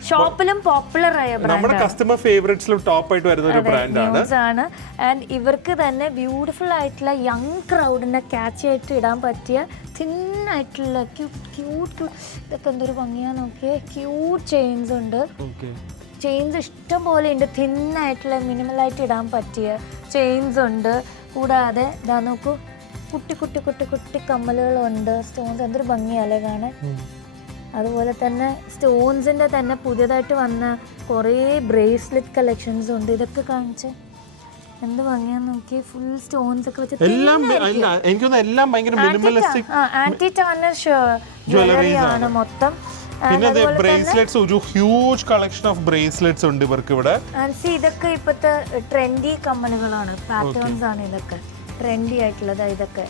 ഷോപ്പിലും പോപ്പുലർ ആയ ന്യൂഡ്സ് ആണ്. ആൻഡ് ഇവർക്ക് തന്നെ ബ്യൂട്ടിഫുൾ ആയിട്ടുള്ള യങ് ക്രൗഡിനെ ക്യാച്ച് ആയിട്ട് ഇടാൻ പറ്റിയ തിന്നായിട്ടുള്ള ക്യൂട്ട് ഇതൊക്കെ എന്തൊരു ഭംഗിയാ നോക്കിയേ. ക്യൂട്ട് ചെയിൻസ് ഉണ്ട്. ചെയിൻസ് ഇഷ്ടം പോലെ ഉണ്ട്. തിന്നായിട്ടുള്ള മിനിമലായിട്ട് ഇടാൻ പറ്റിയ ചെയിൻസ് ഉണ്ട്. കൂടാതെ ഇതാ നോക്കൂ, കുട്ടി കുട്ടി കുട്ടി കുട്ടി കമ്മലുകളുണ്ട്. സ്റ്റോൺസ് എന്തൊരു ഭംഗിയല്ലേ കാണാൻ. അതുപോലെ തന്നെ സ്റ്റോൺസിൻ്റെ തന്നെ പുതിയതായിട്ട് വന്ന കുറേ ബ്രേസ്ലെറ്റ് കളക്ഷൻസ് ഉണ്ട്. ഇതൊക്കെ കാണിച്ച് എന്ത് ഭംഗിയാന്ന് നോക്കി. ഫുൾ സ്റ്റോൺസ് ഒക്കെ വെച്ച് ആന്റി ടാർണിഷ് ജ്വല്ലറി ആണ് മൊത്തം. പിന്നെ ബ്രേസ്ലെറ്റ്സ്, ഒരു ഹ്യൂജ് കളക്ഷൻ ഓഫ് ബ്രേസ്ലെറ്റ്സ് ഉണ്ട് ഇവർക്ക് ഇവിടെ. ഇതൊക്കെ ഇപ്പോഴത്തെ ട്രെൻഡി കമ്മലുകളാണ്, പാറ്റേൺസ് ആണ് ഇതൊക്കെ ട്രെൻഡി ആയിട്ടുള്ളത്. ഇതൊക്കെ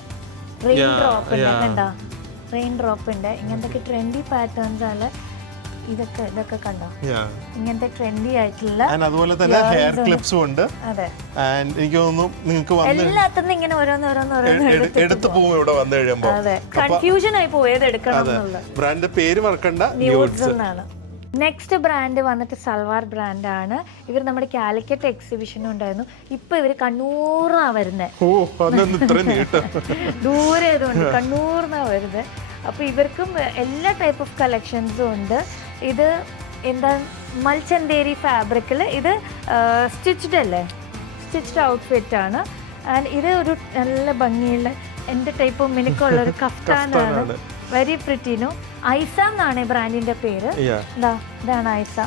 റെയിൻ ഡ്രോപ്പിന്റെ കണ്ടോ, റെയിൻ ഡ്രോപ്പിന്റെ ഇങ്ങനത്തെ ട്രെൻഡി പാറ്റേൺസ് ആണ് ഇതൊക്കെ കണ്ടോ, ഇങ്ങനത്തെ ട്രെൻഡി ആയിട്ടുള്ള. അതുപോലെ തന്നെ ഹെയർ ക്ലിപ്സും ഉണ്ട്. അതെ, എനിക്ക് തോന്നുന്നു നിങ്ങൾക്ക് എല്ലാത്തും ഇങ്ങനെ ഓരോന്ന് എടുത്തു പോകും ഇവിടെ വന്നു കഴിയുമ്പോൾ. അതെ, കൺഫ്യൂഷൻ ആയി പോയത് എടുക്കണം എന്നുള്ള. ബ്രാൻഡ് പേര് മറക്കണ്ട, ന്യൂഡ്സ് എന്നാണ്. നെക്സ്റ്റ് ബ്രാൻഡ് വന്നിട്ട് സൽവാർ ബ്രാൻഡാണ്. ഇവർ നമ്മുടെ കാലിക്കറ്റ് എക്സിബിഷനും ഉണ്ടായിരുന്നു. ഇപ്പൊ ഇവര് കണ്ണൂർന്നാ വരുന്നത്. ദൂരെ ആയതുകൊണ്ട് കണ്ണൂർന്നാ വരുന്നത്. അപ്പൊ ഇവർക്കും എല്ലാ ടൈപ്പ് ഓഫ് കളക്ഷൻസും ഉണ്ട്. ഇത് എന്താ മൽച്ചന്തേരി ഫാബ്രിക്കിൽ ഇത് സ്റ്റിച്ച്ഡ് അല്ലേ, സ്റ്റിച്ച്ഡ് ഔട്ട്ഫിറ്റ് ആണ്. ആൻഡ് ഇത് ഒരു നല്ല ഭംഗിയുള്ള എൻ്റെ ടൈപ്പ് മിനുക്കുള്ളൊരു കഫ്താനാണ്. വെരി പ്രിറ്റിനു. ഐസ എന്നാണ് ഈ ബ്രാൻഡിൻ്റെ പേര്. ഇതാണ് ഐസ.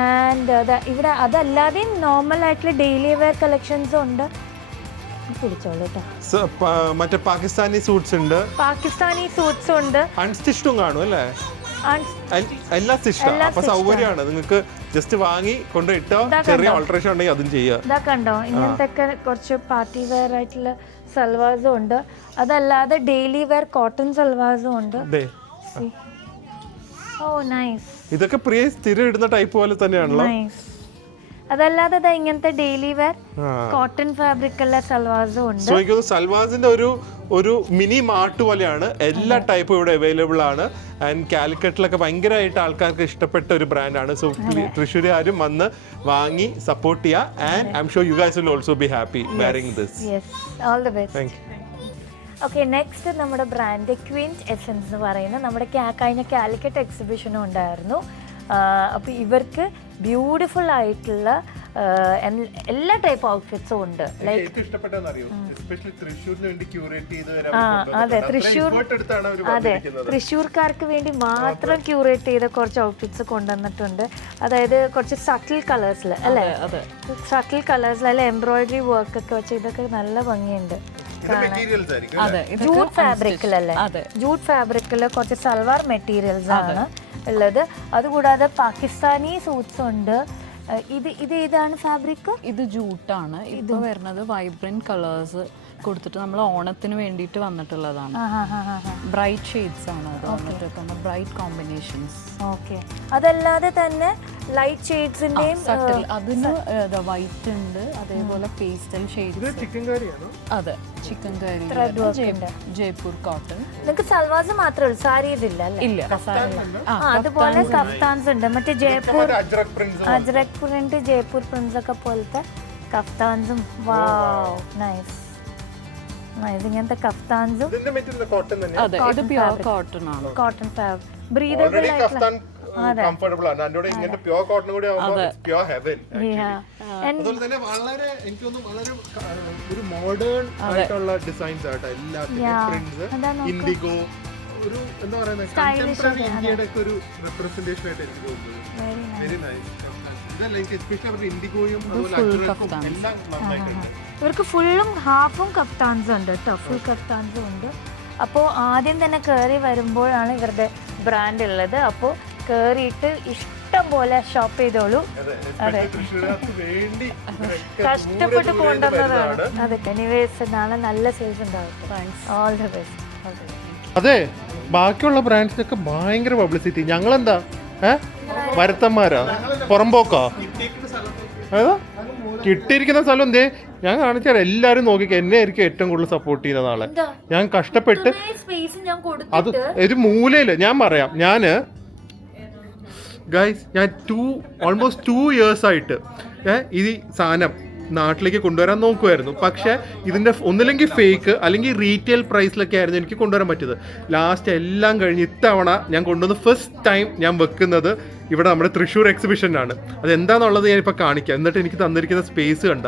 ആൻഡ് ഇവിടെ അതല്ലാതെയും നോർമൽ ആയിട്ടുള്ള ഡെയിലി വെയർ കളക്ഷൻസും ഉണ്ട്. പിടിച്ചോളൂ കേട്ടോ. മറ്റേ പാകിസ്ഥാനി സൂട്ട്സ് ഉണ്ട്, പാകിസ്ഥാനി സൂട്ട്സ് ഉണ്ട്. അൺസ്റ്റിച്ച്ഡും കാണും അല്ലേ? എല്ലാം സ്റ്റിച്ച്ഡ്. അപ്പൊ സൗകര്യമാണ്, നിങ്ങൾക്ക് ജസ്റ്റ് വാങ്ങി കൊണ്ടിട്ടോ ചെറിയ ഓൾട്ടറേഷൻ ഉണ്ടെങ്കിൽ അതും ചെയ്യാം. ഇതാ കണ്ടോ, ഇങ്ങനത്തെ കുറച്ച് പാർട്ടി വെയർ ആയിട്ടുള്ള സൽവാസും ഉണ്ട്. അതല്ലാതെ ഡെയിലി വെയർ കോട്ടൺ സൽവാസും ഉണ്ട്. ഓ നൈസ്. ഇതൊക്കെ പ്രിയ സ്ഥിരം ഇടുന്ന ടൈപ്പ് പോലെ തന്നെയാണല്ലോ. അതല്ലാതെ ഇങ്ങനത്തെ ഡെയിലി വെയർ കോട്ടൺ ഫാബ്രിക് ഉള്ള സൽവാസും ഉണ്ട്. സൽവാസിന്റെ ഒരു മിനി മാർട്ട് പോലെയാണ്. എല്ലാ ടൈപ്പും ഇവിടെ അവൈലബിൾ ആണ്. ആൻഡ് കാലിക്കറ്റിലൊക്കെ ഭയങ്കരമായിട്ട് ആൾക്കാർക്ക് ഇഷ്ടപ്പെട്ട ഒരു ബ്രാൻഡാണ്. സോ തൃശ്ശൂരുകാരും വന്ന് വാങ്ങി സപ്പോർട്ട് ചെയ്യുക. And I am sure you guys will also be happy wearing this. All the best. Okay, next നമ്മുടെ ബ്രാൻഡ് ക്വിൻറ്റ് എസൻസ് എന്ന് പറയുന്ന നമ്മുടെ കഴിഞ്ഞ കാലിക്കറ്റ് എക്സിബിഷനും ഉണ്ടായിരുന്നു. അപ്പോൾ ഇവർക്ക് ബ്യൂട്ടിഫുൾ ആയിട്ടുള്ള എല്ലാ ടൈപ്പ് ഔട്ട്ഫിറ്റ്സും ഉണ്ട്. ലൈക്ക് അതെ, തൃശ്ശൂർക്കാർക്ക് വേണ്ടി മാത്രം ക്യൂറേറ്റ് ചെയ്ത കുറച്ച് ഔട്ട്ഫിറ്റ്സ് കൊണ്ടുവന്നിട്ടുണ്ട്. അതായത് കുറച്ച് സട്ടിൽ കളേഴ്സിൽ അല്ലേ, സട്ടിൽ കളേഴ്സിൽ അല്ലെ എംബ്രോയിഡറി വർക്ക് ഒക്കെ വെച്ച് ഇതൊക്കെ നല്ല ഭംഗിയുണ്ട്. ജൂട്ട് ഫാബ്രിക്കിലല്ലേ, ജൂട്ട് ഫാബ്രിക്കിൽ കുറച്ച് സൽവാർ മെറ്റീരിയൽസ് ആണ് ഉള്ളത്. അതുകൂടാതെ പാകിസ്ഥാനി സൂട്ട്സ് ഉണ്ട്. ഇത് ഏതാണ് ഫാബ്രിക്? ഇത് ജൂട്ടാണ്. ഇത് വരുന്നത് വൈബ്രന്റ് കളേഴ്സ് കൊടുത്തിട്ട് നമ്മൾ ഓണത്തിന് വേണ്ടിയിട്ട് വന്നിട്ടുള്ളതാണ്. ബ്രൈറ്റ് ഷെയ്ഡ്സ് ആണ് അത് വന്നിട്ട്, ബ്രൈറ്റ് കോമ്പിനേഷൻസ്. ഓക്കെ, അതല്ലാതെ തന്നെ ലൈറ്റ് ഷെയ്ഡ്സിന്റെയും അതിന് വൈറ്റ് ഉണ്ട്, അതേപോലെ പേസ്റ്റൽ ഷെയ്ഡ്സ്. അതെ, ചിക്കൻ കറി, ജയ്പൂർ കോട്ടൺ. നിങ്ങൾക്ക് സൽവാസ് മാത്രമേ ഉള്ളൂ, സാരി ഇതില്ല അല്ലേ? ഇല്ല. അതുപോലെ കഫ്താൻസ് ഉണ്ട്, മറ്റേ ജയ്പൂർ അജ്രക് പ്രിന്റ്, ജയ്പൂർ പ്രിന്റ്സ് ഒക്കെ പോലത്തെ കഫ്താൻസും. വാവ്, നൈസ് നൈസ്. ഇങ്ങനത്തെ കഫ്താൻസും കോട്ടൺ ഫാബ്രിക്, ബ്രീതബിൾ ആയിട്ടുള്ള. കംഫർട്ടബിൾ ആണ്. അതിന്റെ ഇങ്ങനത്തെ പ്യുവർ കോട്ടൺ കൂടി ആവുമ്പോൾ പ്യുവർ ഹെവൻ. അതുപോലെ തന്നെ വളരെ എനിക്ക് തോന്നുന്നു വളരെ ഒരു മോഡേൺ ആയിട്ടുള്ള ഡിസൈൻസ് ആട്ടോ എല്ലാത്തിനും. പ്രിന്റ്സ്, ഇൻഡിഗോ, ഒരു എന്താ പറയുന്നത് കണ്ടംപററി ഇന്ത്യയുടെ ഒക്കെ ഒരു റെപ്രസെന്റേഷൻ ആയിട്ട് എനിക്ക് തോന്നുന്നു. Very nice. ഇവർക്ക് ഫുള്ളും ഹാഫും കഫ്താൻസും ഉണ്ട് കേട്ടോ, ഫുൾ കഫ്താൻസും ഉണ്ട്. അപ്പോൾ ആദ്യം തന്നെ കയറി വരുമ്പോഴാണ് ഇവരുടെ ബ്രാൻഡ് ഉള്ളത്. അപ്പോൾ കയറിയിട്ട് ഇഷ്ടം പോലെ ഷോപ്പ് ചെയ്തോളൂ. അതെ, കഷ്ടപ്പെട്ട് കൊണ്ടുവന്നതാണ്. അതെ, എനിവേസ് നാളെ നല്ല സെയിൽസ് ഉണ്ടാവും. All the best. അതെ, ബാക്കിയുള്ള ബ്രാൻഡ്സിനൊക്കെ ഭയങ്കര പബ്ലിസിറ്റി. ഞങ്ങളെന്താ വരുത്തന്മാരാ, പുറമ്പോക്കാ? ഏതാ കിട്ടിയിരിക്കുന്ന സ്ഥലം എന്തേ ഞാൻ കാണിച്ചാൽ എല്ലാരും നോക്കിക്കോ. എന്നെ ആയിരിക്കും ഏറ്റവും കൂടുതൽ സപ്പോർട്ട് ചെയ്യുന്ന നാളെ. ഞാൻ കഷ്ടപ്പെട്ട് അത് ഒരു മൂലയില് ഞാൻ പറയാം. ഞാൻ ഓൾമോസ്റ്റ് 2 years ആയിട്ട് ഈ സാധനം നാട്ടിലേക്ക് കൊണ്ടുവരാൻ നോക്കുമായിരുന്നു. പക്ഷേ ഇതിൻ്റെ ഒന്നില്ലെങ്കിൽ ഫേക്ക് അല്ലെങ്കിൽ റീറ്റെയിൽ പ്രൈസിലൊക്കെ ആയിരുന്നു എനിക്ക് കൊണ്ടുവരാൻ പറ്റിയത്. ലാസ്റ്റ് എല്ലാം കഴിഞ്ഞ് ഇത്തവണ ഞാൻ കൊണ്ടുവന്ന് ഫസ്റ്റ് ടൈം ഞാൻ വെക്കുന്നത് ഇവിടെ നമ്മുടെ തൃശ്ശൂർ എക്സിബിഷനാണ്. അതെന്താണെന്നുള്ളത് ഞാനിപ്പോൾ കാണിക്കാം. എന്നിട്ട് എനിക്ക് തന്നിരിക്കുന്ന സ്പേസ് കണ്ട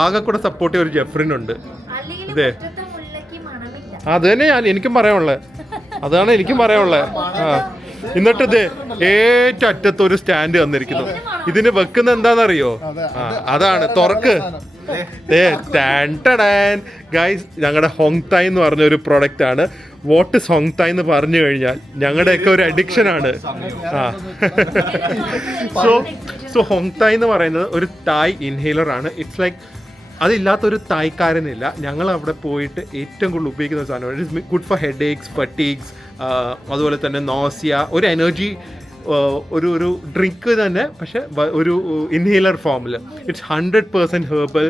ആകെ കൂടെ സപ്പോർട്ട് ചെയ്യ ഒരു ജെഫ്രിനുണ്ട്. ഇതേ അത് തന്നെ എനിക്കും പറയാനുള്ളത്, അതാണ് എനിക്കും പറയാനുള്ളത്. എന്നിട്ട് ഇത് ഏറ്റവും അറ്റത്ത് ഒരു സ്റ്റാൻഡ് തന്നിരിക്കുന്നു. ഇതിന് വെക്കുന്ന എന്താണെന്നറിയോ? അതാണ് തുറക്ക്. ഗൈസ്, ഞങ്ങളുടെ ഹോങ്തായ് എന്ന് പറഞ്ഞ ഒരു പ്രൊഡക്റ്റ് ആണ്. വാട്ട് ഇസ് ഹോങ്തായ് എന്ന് പറഞ്ഞു കഴിഞ്ഞാൽ ഞങ്ങളുടെയൊക്കെ ഒരു അഡിക്ഷൻ ആണ്. സോ ഹോങ്തായ് എന്ന് പറയുന്നത് ഒരു തായ് ഇൻഹേലർ ആണ്. ഇറ്റ്സ് ലൈക്ക് അതില്ലാത്തൊരു തായ്ക്കാരനില്ല. ഞങ്ങൾ അവിടെ പോയിട്ട് ഏറ്റവും കൂടുതൽ ഉപയോഗിക്കുന്ന സാധനമാണ്. It is good for headaches, fatigues, അതുപോലെ തന്നെ നോസിയ, ഒരു എനർജി, ഒരു ഡ്രിങ്ക് തന്നെ, പക്ഷെ ഒരു ഇൻഹേലർ ഫോമിൽ. It's 100% herbal.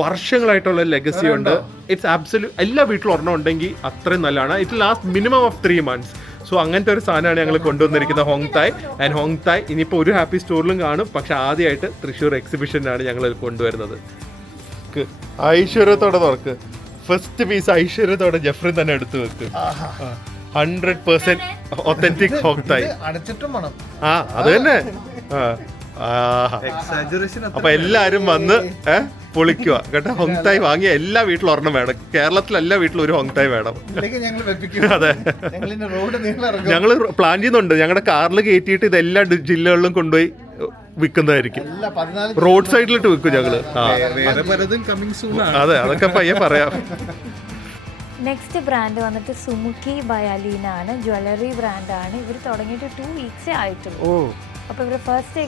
വർഷങ്ങളായിട്ടുള്ള ലെഗസി ഉണ്ട്. It's absolute. എല്ലാ വീട്ടിലും ഒരെണ്ണം ഉണ്ടെങ്കിൽ അത്രയും നല്ലതാണ്. It last minimum of 3 months. So അങ്ങനത്തെ ഒരു സാധനമാണ് ഞങ്ങൾ കൊണ്ടുവന്നിരിക്കുന്നത്, ഹോങ്തായ്. ആൻഡ് ഹോങ്തായ് ഇനിയിപ്പോൾ ഒരു ഹാപ്പി സ്റ്റോറിലും കാണും. പക്ഷെ ആദ്യമായിട്ട് തൃശ്ശൂർ എക്സിബിഷനാണ് ഞങ്ങൾ കൊണ്ടുവരുന്നത്. ഐശ്വര്യത്തോടെ തുറക്ക്. ഫസ്റ്റ് പീസ് ഐശ്വര്യത്തോടെ ജെഫ്രി തന്നെ എടുത്തു വെക്ക്. 100% ഒത്തന്റിക് ഹോങ്തായ്. അത് തന്നെ. അപ്പൊ എല്ലാരും വന്ന് പൊളിക്കുക കേട്ടോ. ഹോങ്തായ് വാങ്ങിയ എല്ലാ വീട്ടിലും ഒരെണ്ണം വേണം. കേരളത്തിൽ എല്ലാ വീട്ടിലും ഒരു ഹോങ്തായ് വേണം. അതെ, ഞങ്ങൾ പ്ലാൻ ചെയ്യുന്നുണ്ട്. ഞങ്ങളുടെ കാറിൽ കയറ്റിയിട്ട് ഇത് എല്ലാ ജില്ലകളിലും കൊണ്ടുപോയി വിൽക്കുന്നതായിരിക്കും. റോഡ് സൈഡിലിട്ട് വിൽക്കും ഞങ്ങള്. അതെ, അതൊക്കെ പയ്യെ പറയാം. നെക്സ്റ്റ് ബ്രാൻഡ് വന്നിട്ട് സുമുക്കി ബയാലീന ആണ്. ജ്വല്ലറി ബ്രാൻഡാണ്. ഇവർ തുടങ്ങിയിട്ട് 2 weeks ആയിട്ടുള്ളൂ. അപ്പോൾ ഇവർ ഫസ്റ്റ്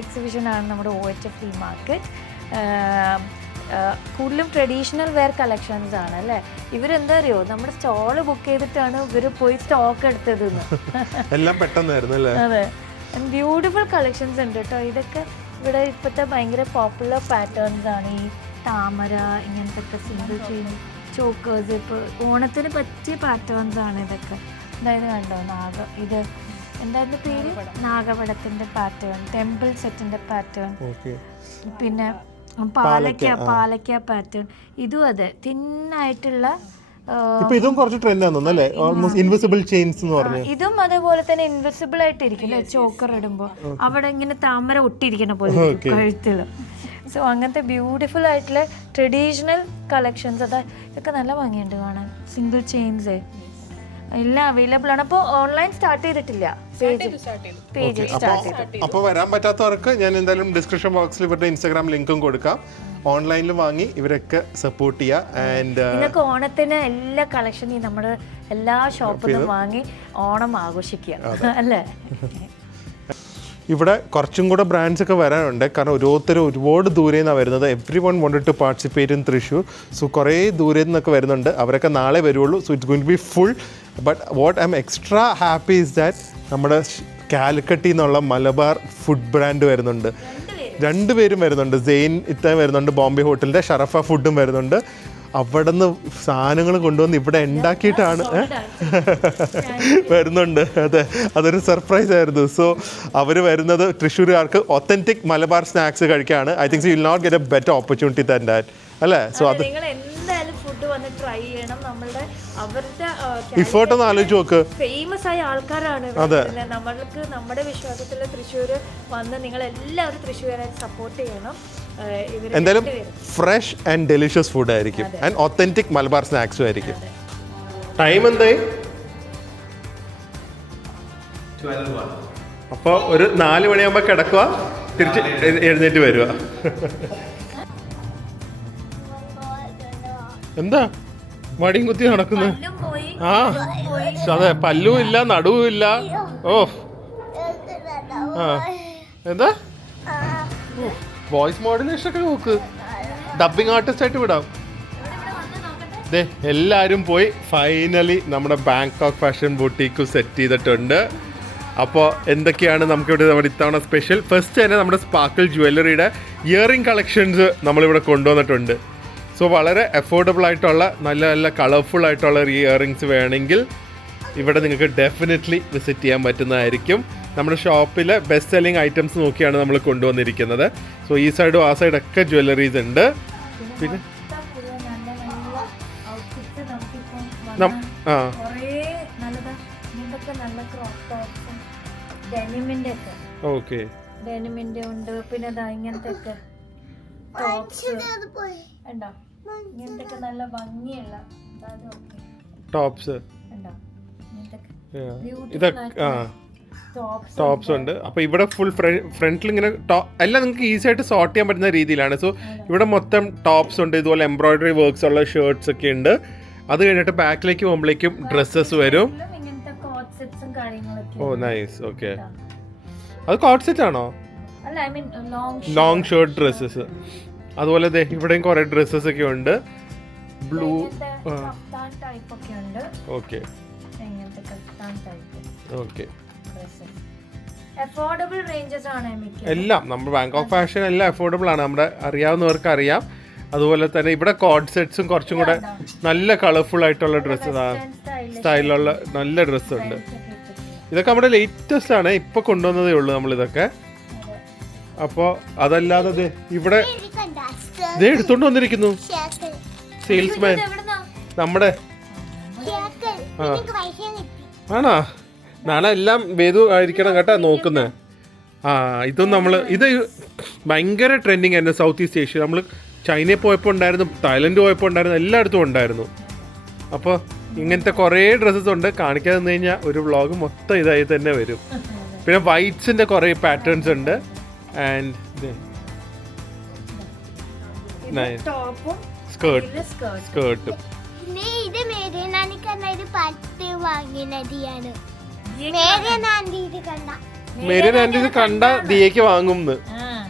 എക്സിബിഷനാണ് നമ്മുടെ OHF ഫ്ലീ മാർക്കറ്റ്. കൂടുതലും ട്രഡീഷണൽ വെയർ കളക്ഷൻസ് ആണ് അല്ലേ. ഇവരെന്താ അറിയോ, നമ്മുടെ സ്റ്റോള് ബുക്ക് ചെയ്തിട്ടാണ് ഇവർ പോയി സ്റ്റോക്ക് എടുത്തത്. എല്ലാം പെട്ടെന്നായിരുന്നു അല്ലേ. അതെ, ബ്യൂട്ടിഫുൾ കളക്ഷൻസ് ഉണ്ട് കേട്ടോ. ഇതൊക്കെ ഇവിടെ ഇപ്പോഴത്തെ ഭയങ്കര പോപ്പുലർ പാറ്റേൺസ് ആണ്. ഈ താമര, ഇങ്ങനത്തെ സിംഗിൾ ചെയിൻ ചോക്കേഴ്സ്, ഇപ്പോൾ ഓണത്തിന് പറ്റിയ പാറ്റേൺസ് ആണ് ഇതൊക്കെ. അതായത് കണ്ടോ, ഇത് എന്തായിരുന്നു പേര്, നാഗപടത്തിൻ്റെ പാറ്റേൺ, ടെമ്പിൾ സെറ്റിൻ്റെ പാറ്റേൺ, പിന്നെ പാലക്ക പാറ്റേൺ. ഇതും അതെ, തിന്നായിട്ടുള്ള. ഇതും കുറച്ച് ട്രെൻഡ് ആണെന്ന് അല്ലേ, ഓൾമോസ്റ്റ് ഇൻവിസിബിൾ ചെയിൻസ് എന്ന് പറഞ്ഞു. ഇതും അതേപോലെ തന്നെ ഇൻവിസിബിൾ ആയിട്ടിരിക്കും. ചോക്കർ ഇടുമ്പോൾ അവിടെ ഇങ്ങനെ താമര ഒട്ടിയിരിക്കുന്ന പോലെ കഴുത്തില്. സോ അങ്ങനത്തെ ബ്യൂട്ടിഫുൾ ആയിട്ടുള്ള ട്രഡീഷണൽ കളക്ഷൻസ്. ഇതൊക്കെ നല്ല ഭംഗിയുണ്ട് കാണാൻ. സിംഗിൾ ചെയിൻസ് എല്ലാം അവൈലബിൾ ആണ്. അപ്പോൾ ഓൺലൈൻ സ്റ്റാർട്ട് ചെയ്തിട്ടില്ല, പേജ് സ്റ്റാർട്ട് ചെയ്തു. അപ്പോൾ വരാൻ പറ്റാത്തവർക്ക് ഞാൻ എന്തായാലും ഡിസ്ക്രിപ്ഷൻ ബോക്സിൽ ഇവരുടെ ഇൻസ്റ്റാഗ്രാം ലിങ്കും കൊടുക്കാം. ഓൺലൈനിൽ വാങ്ങി ഇവരൊക്കെ സപ്പോർട്ട് ചെയ്യുക. ആൻഡ് നിങ്ങൾക്ക് ഓണത്തിന് എല്ലാ കളക്ഷനും നമ്മുടെ എല്ലാ ഷോപ്പിലും വാങ്ങി ഓണം ആഘോഷിക്കുക അല്ലേ. ഇവിടെ കുറച്ചും കൂടെ ബ്രാൻഡ്സ് ഒക്കെ വരാനുണ്ട്. കാരണം ഒരുപാട് ദൂരെ നിന്നാണ് വരുന്നത്. everyone wanted to participate in Thrissur. So കുറേ ദൂരെ നിന്നൊക്കെ വരുന്നുണ്ട്. അവരൊക്കെ നാളെ വരുള്ളൂ. So it's going to be full. But what I am extra happy is that നമ്മുടെ കാലിക്കട്ടിൽ നിന്നുള്ള മലബാർ ഫുഡ് ബ്രാൻഡ് വരുന്നുണ്ട്. 2 പേരും വരുന്നുണ്ട്. സെയിൻ ഇത്താൻ വരുന്നുണ്ട്, ബോംബെ ഹോട്ടലിൻ്റെ ഷറഫ ഫുഡും വരുന്നുണ്ട്. അവിടെ നിന്ന് സാധനങ്ങൾ കൊണ്ടുവന്ന് ഇവിടെ ഉണ്ടാക്കിയിട്ടാണ് വരുന്നുണ്ട്. അതെ, അതൊരു സർപ്രൈസ് ആയിരുന്നു. സോ അവർ വരുന്നത് തൃശ്ശൂരുകാർക്ക് ഒത്തൻറ്റിക് മലബാർ സ്നാക്സ് കഴിക്കാണ്. I think you will not get a better opportunity than that അല്ലേ. സോ അത് എന്തായാലും ഫുഡ് വന്ന് ട്രൈ ചെയ്യണം. നമ്മളുടെ അവരുടെ ഇഫേർട്ട് ഒന്ന് ആലോചിച്ച് നോക്ക്. ഫേമസ് ആയ ആൾക്കാരാണ്. നമ്മൾക്ക് നമ്മുടെ വിശ്വാസത്തിൽ തൃശ്ശൂർ വന്ന് നിങ്ങൾ എല്ലാവരും തൃശ്ശൂരെ സപ്പോർട്ട് ചെയ്യണം. എന്തായാലും ഫ്രഷ് ആൻഡ് ഡെലിഷ്യസ് ഫുഡ് ആയിരിക്കും. ആൻഡ് ഒത്തൻറ്റിക് മലബാർ സ്നാക്സും ആയിരിക്കും. ടൈം എന്തായി? അപ്പോൾ ഒരു 4 മണിയാകുമ്പോൾ കിടക്കുക. തിരിച്ച് എഴുന്നേറ്റ് വരുക. എന്താ മടിയും കുത്തി നടക്കുന്നത്? ആ അതെ, പല്ലും ഇല്ല, നടുവും ഇല്ല. ഓ ആ എന്താ വോയിസ് മോഡുലേഷൻ ഒക്കെ നോക്ക്, ഡബിങ് ആർട്ടിസ്റ്റ് ആയിട്ട് വിടാം. ദേ എല്ലാവരും പോയി ഫൈനലി നമ്മുടെ ബാങ്കോക്ക് ഫാഷൻ ബൊട്ടീക്ക് സെറ്റ് ചെയ്തിട്ടുണ്ട്. അപ്പോൾ എന്തൊക്കെയാണ് നമുക്കിവിടെ നമ്മുടെ ഇത്തവണ സ്പെഷ്യൽ? ഫസ്റ്റ് തന്നെ നമ്മുടെ സ്പാർക്കിൾ ജ്വല്ലറിയുടെ ഇയറിംഗ് കളക്ഷൻസ് നമ്മളിവിടെ കൊണ്ടുവന്നിട്ടുണ്ട്. സോ വളരെ അഫോർഡബിൾ ആയിട്ടുള്ള നല്ല നല്ല കളർഫുൾ ആയിട്ടുള്ള ഇയറിങ്സ് വേണമെങ്കിൽ ഇവിടെ നിങ്ങൾക്ക് ഡെഫിനറ്റ്ലി വിസിറ്റ് ചെയ്യാൻ പറ്റുന്നതായിരിക്കും. നമ്മുടെ ഷോപ്പിലെ ബെസ്റ്റ് സെല്ലിംഗ് ഐറ്റംസ് നോക്കിയാണ് നമ്മൾ കൊണ്ടുവന്നിരിക്കുന്നത്. സോ ഈ സൈഡും ആ സൈഡൊക്കെ ജ്വല്ലറീസ് ഉണ്ട്. പിന്നെ ഓക്കെ ഡെനിമിന്റെ ഉണ്ട്, പിന്നെ ഇങ്ങനത്തെ ഇങ്ങനത്തെ നല്ല ഭംഗിയുള്ള ടോപ്സ് ഇതൊക്കെ ടോപ്സ് ഉണ്ട്. അപ്പോൾ ഇവിടെ ഫുൾ ഫ്രണ്ടിൽ ഇങ്ങനെ എല്ലാം നിങ്ങൾക്ക് ഈസി ആയിട്ട് സോർട്ട് ചെയ്യാൻ പറ്റുന്ന രീതിയിലാണ്. സോ ഇവിടെ മൊത്തം ടോപ്സ് ഉണ്ട്, ഇതുപോലെ എംബ്രോയിഡറി വർക്ക്സ് ഉള്ള ഷർട്ട്സ് ഒക്കെ ഉണ്ട്. അത് കഴിഞ്ഞിട്ട് ബാക്കിലേക്ക് പോകുമ്പോഴേക്കും ഡ്രസ്സസ് വരും. ഓ നൈസ്, ഓക്കെ. അത് കോട്ട് സെറ്റ് ആണോ? Long shirt dresses. അതുപോലെ ഇവിടെയും കുറെ ഡ്രസ്സസ് ഒക്കെ ഉണ്ട്. Blue okay okay. Affordable ranges ആണ് എല്ലാം. നമ്മുടെ ബാങ്കോക്ക് ഫാഷൻ എല്ലാം അഫോർഡബിൾ ആണ്, നമ്മുടെ അറിയാവുന്നവർക്ക് അറിയാം. അതുപോലെ തന്നെ ഇവിടെ കോഡ് സെറ്റ്സും കുറച്ചും കൂടെ നല്ല കളർഫുൾ ആയിട്ടുള്ള ഡ്രസ്സ്, സ്റ്റൈലുള്ള നല്ല ഡ്രസ്സ് ഉണ്ട്. ഇതൊക്കെ നമ്മുടെ ലേറ്റസ്റ്റ് ആണ്, ഇപ്പൊ കൊണ്ടുവന്നതേ ഉള്ളൂ നമ്മളിതൊക്കെ. അപ്പോൾ അതല്ലാതെ ഇവിടെ എടുത്തോണ്ട് വന്നിരിക്കുന്നു സെയിൽസ്മാൻ നമ്മുടെ. ആണോ? നാളെ എല്ലാം വേദു ആയിരിക്കണം കേട്ടോ നോക്കുന്നത്. ആ ഇതും ഇത് ഭയങ്കര ട്രെൻഡിങ് ആയിരുന്നു സൗത്ത് ഈസ്റ്റ് ഏഷ്യ. നമ്മൾ ചൈനയിൽ പോയപ്പോൾ ഉണ്ടായിരുന്നു, തായ്ലൻഡ് പോയപ്പോൾ ഉണ്ടായിരുന്നു, എല്ലായിടത്തും ഉണ്ടായിരുന്നു. അപ്പോൾ ഇങ്ങനത്തെ കുറേ ഡ്രസ്സസ് ഉണ്ട്. കാണിക്കാതെ നിന്ന് കഴിഞ്ഞാൽ ഒരു വ്ളോഗ് മൊത്തം ഇതായി തന്നെ വരും. പിന്നെ വൈറ്റ്സിൻ്റെ കുറേ പാറ്റേൺസ് ഉണ്ട്. ആൻഡ് സ്കേർട്ടും മേരിയൻ ആൻറ്റി ഇത് കണ്ട ദിയക്ക് വാങ്ങും.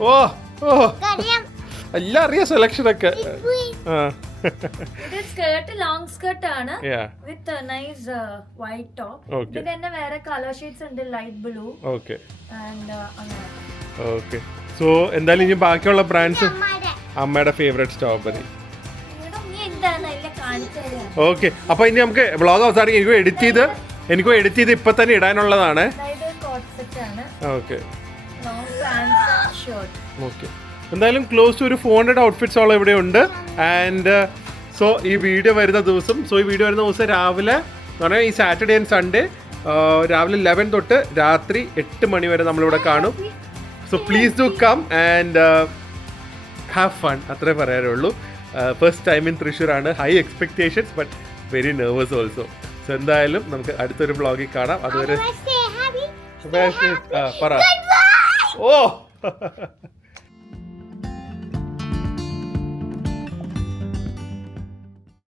ഓ ഓ എല്ലാം അറിയാം സെലക്ഷൻ ഒക്കെ. സ്കേർട്ട് ലോങ് സ്കേർട്ട് ആണ് വിത്ത് നൈസ് വൈറ്റ് ടോപ്പ്. ഇതിൽ തന്നെ വേറെ കളർ ഷെയ്ഡ്സ് ഉണ്ട്, light blue. Okay okay. So എന്തായാലും ഇനി ബാക്കിയുള്ള ബ്രാൻഡ്സ് അമ്മയുടെ ഫേവറേറ്റ് സ്ട്രോബെറി. ഓക്കെ, അപ്പൊ ഇനി നമുക്ക് വ്ളോഗ് അവസാനിക്കും. എനിക്കും എഡിറ്റ് ചെയ്ത് ഇപ്പൊ തന്നെ ഇടാനുള്ളതാണ്. Okay okay. എന്തായാലും ക്ലോസ് ടു ഒരു 400 ഔട്ട്ഫിറ്റ്സ് ഓളം ഇവിടെ ഉണ്ട്. ആൻഡ് സോ ഈ വീഡിയോ വരുന്ന ദിവസം രാവിലെ എന്ന് പറഞ്ഞാൽ ഈ സാറ്റർഡേ ആൻഡ് സൺഡേ രാവിലെ 11 തൊട്ട് രാത്രി 8 മണി വരെ നമ്മളിവിടെ കാണും. So please do come and have fun, അത്രേ പറയാനുള്ളൂ. ഫസ്റ്റ് ടൈം ഇൻ തൃശ്ശൂർ ആണ്. High expectations but very nervous also. So എന്തായാലും നമുക്ക് അടുത്തൊരു വ്ളോഗിൽ കാണാം. അതുവരെ പറ. ഓ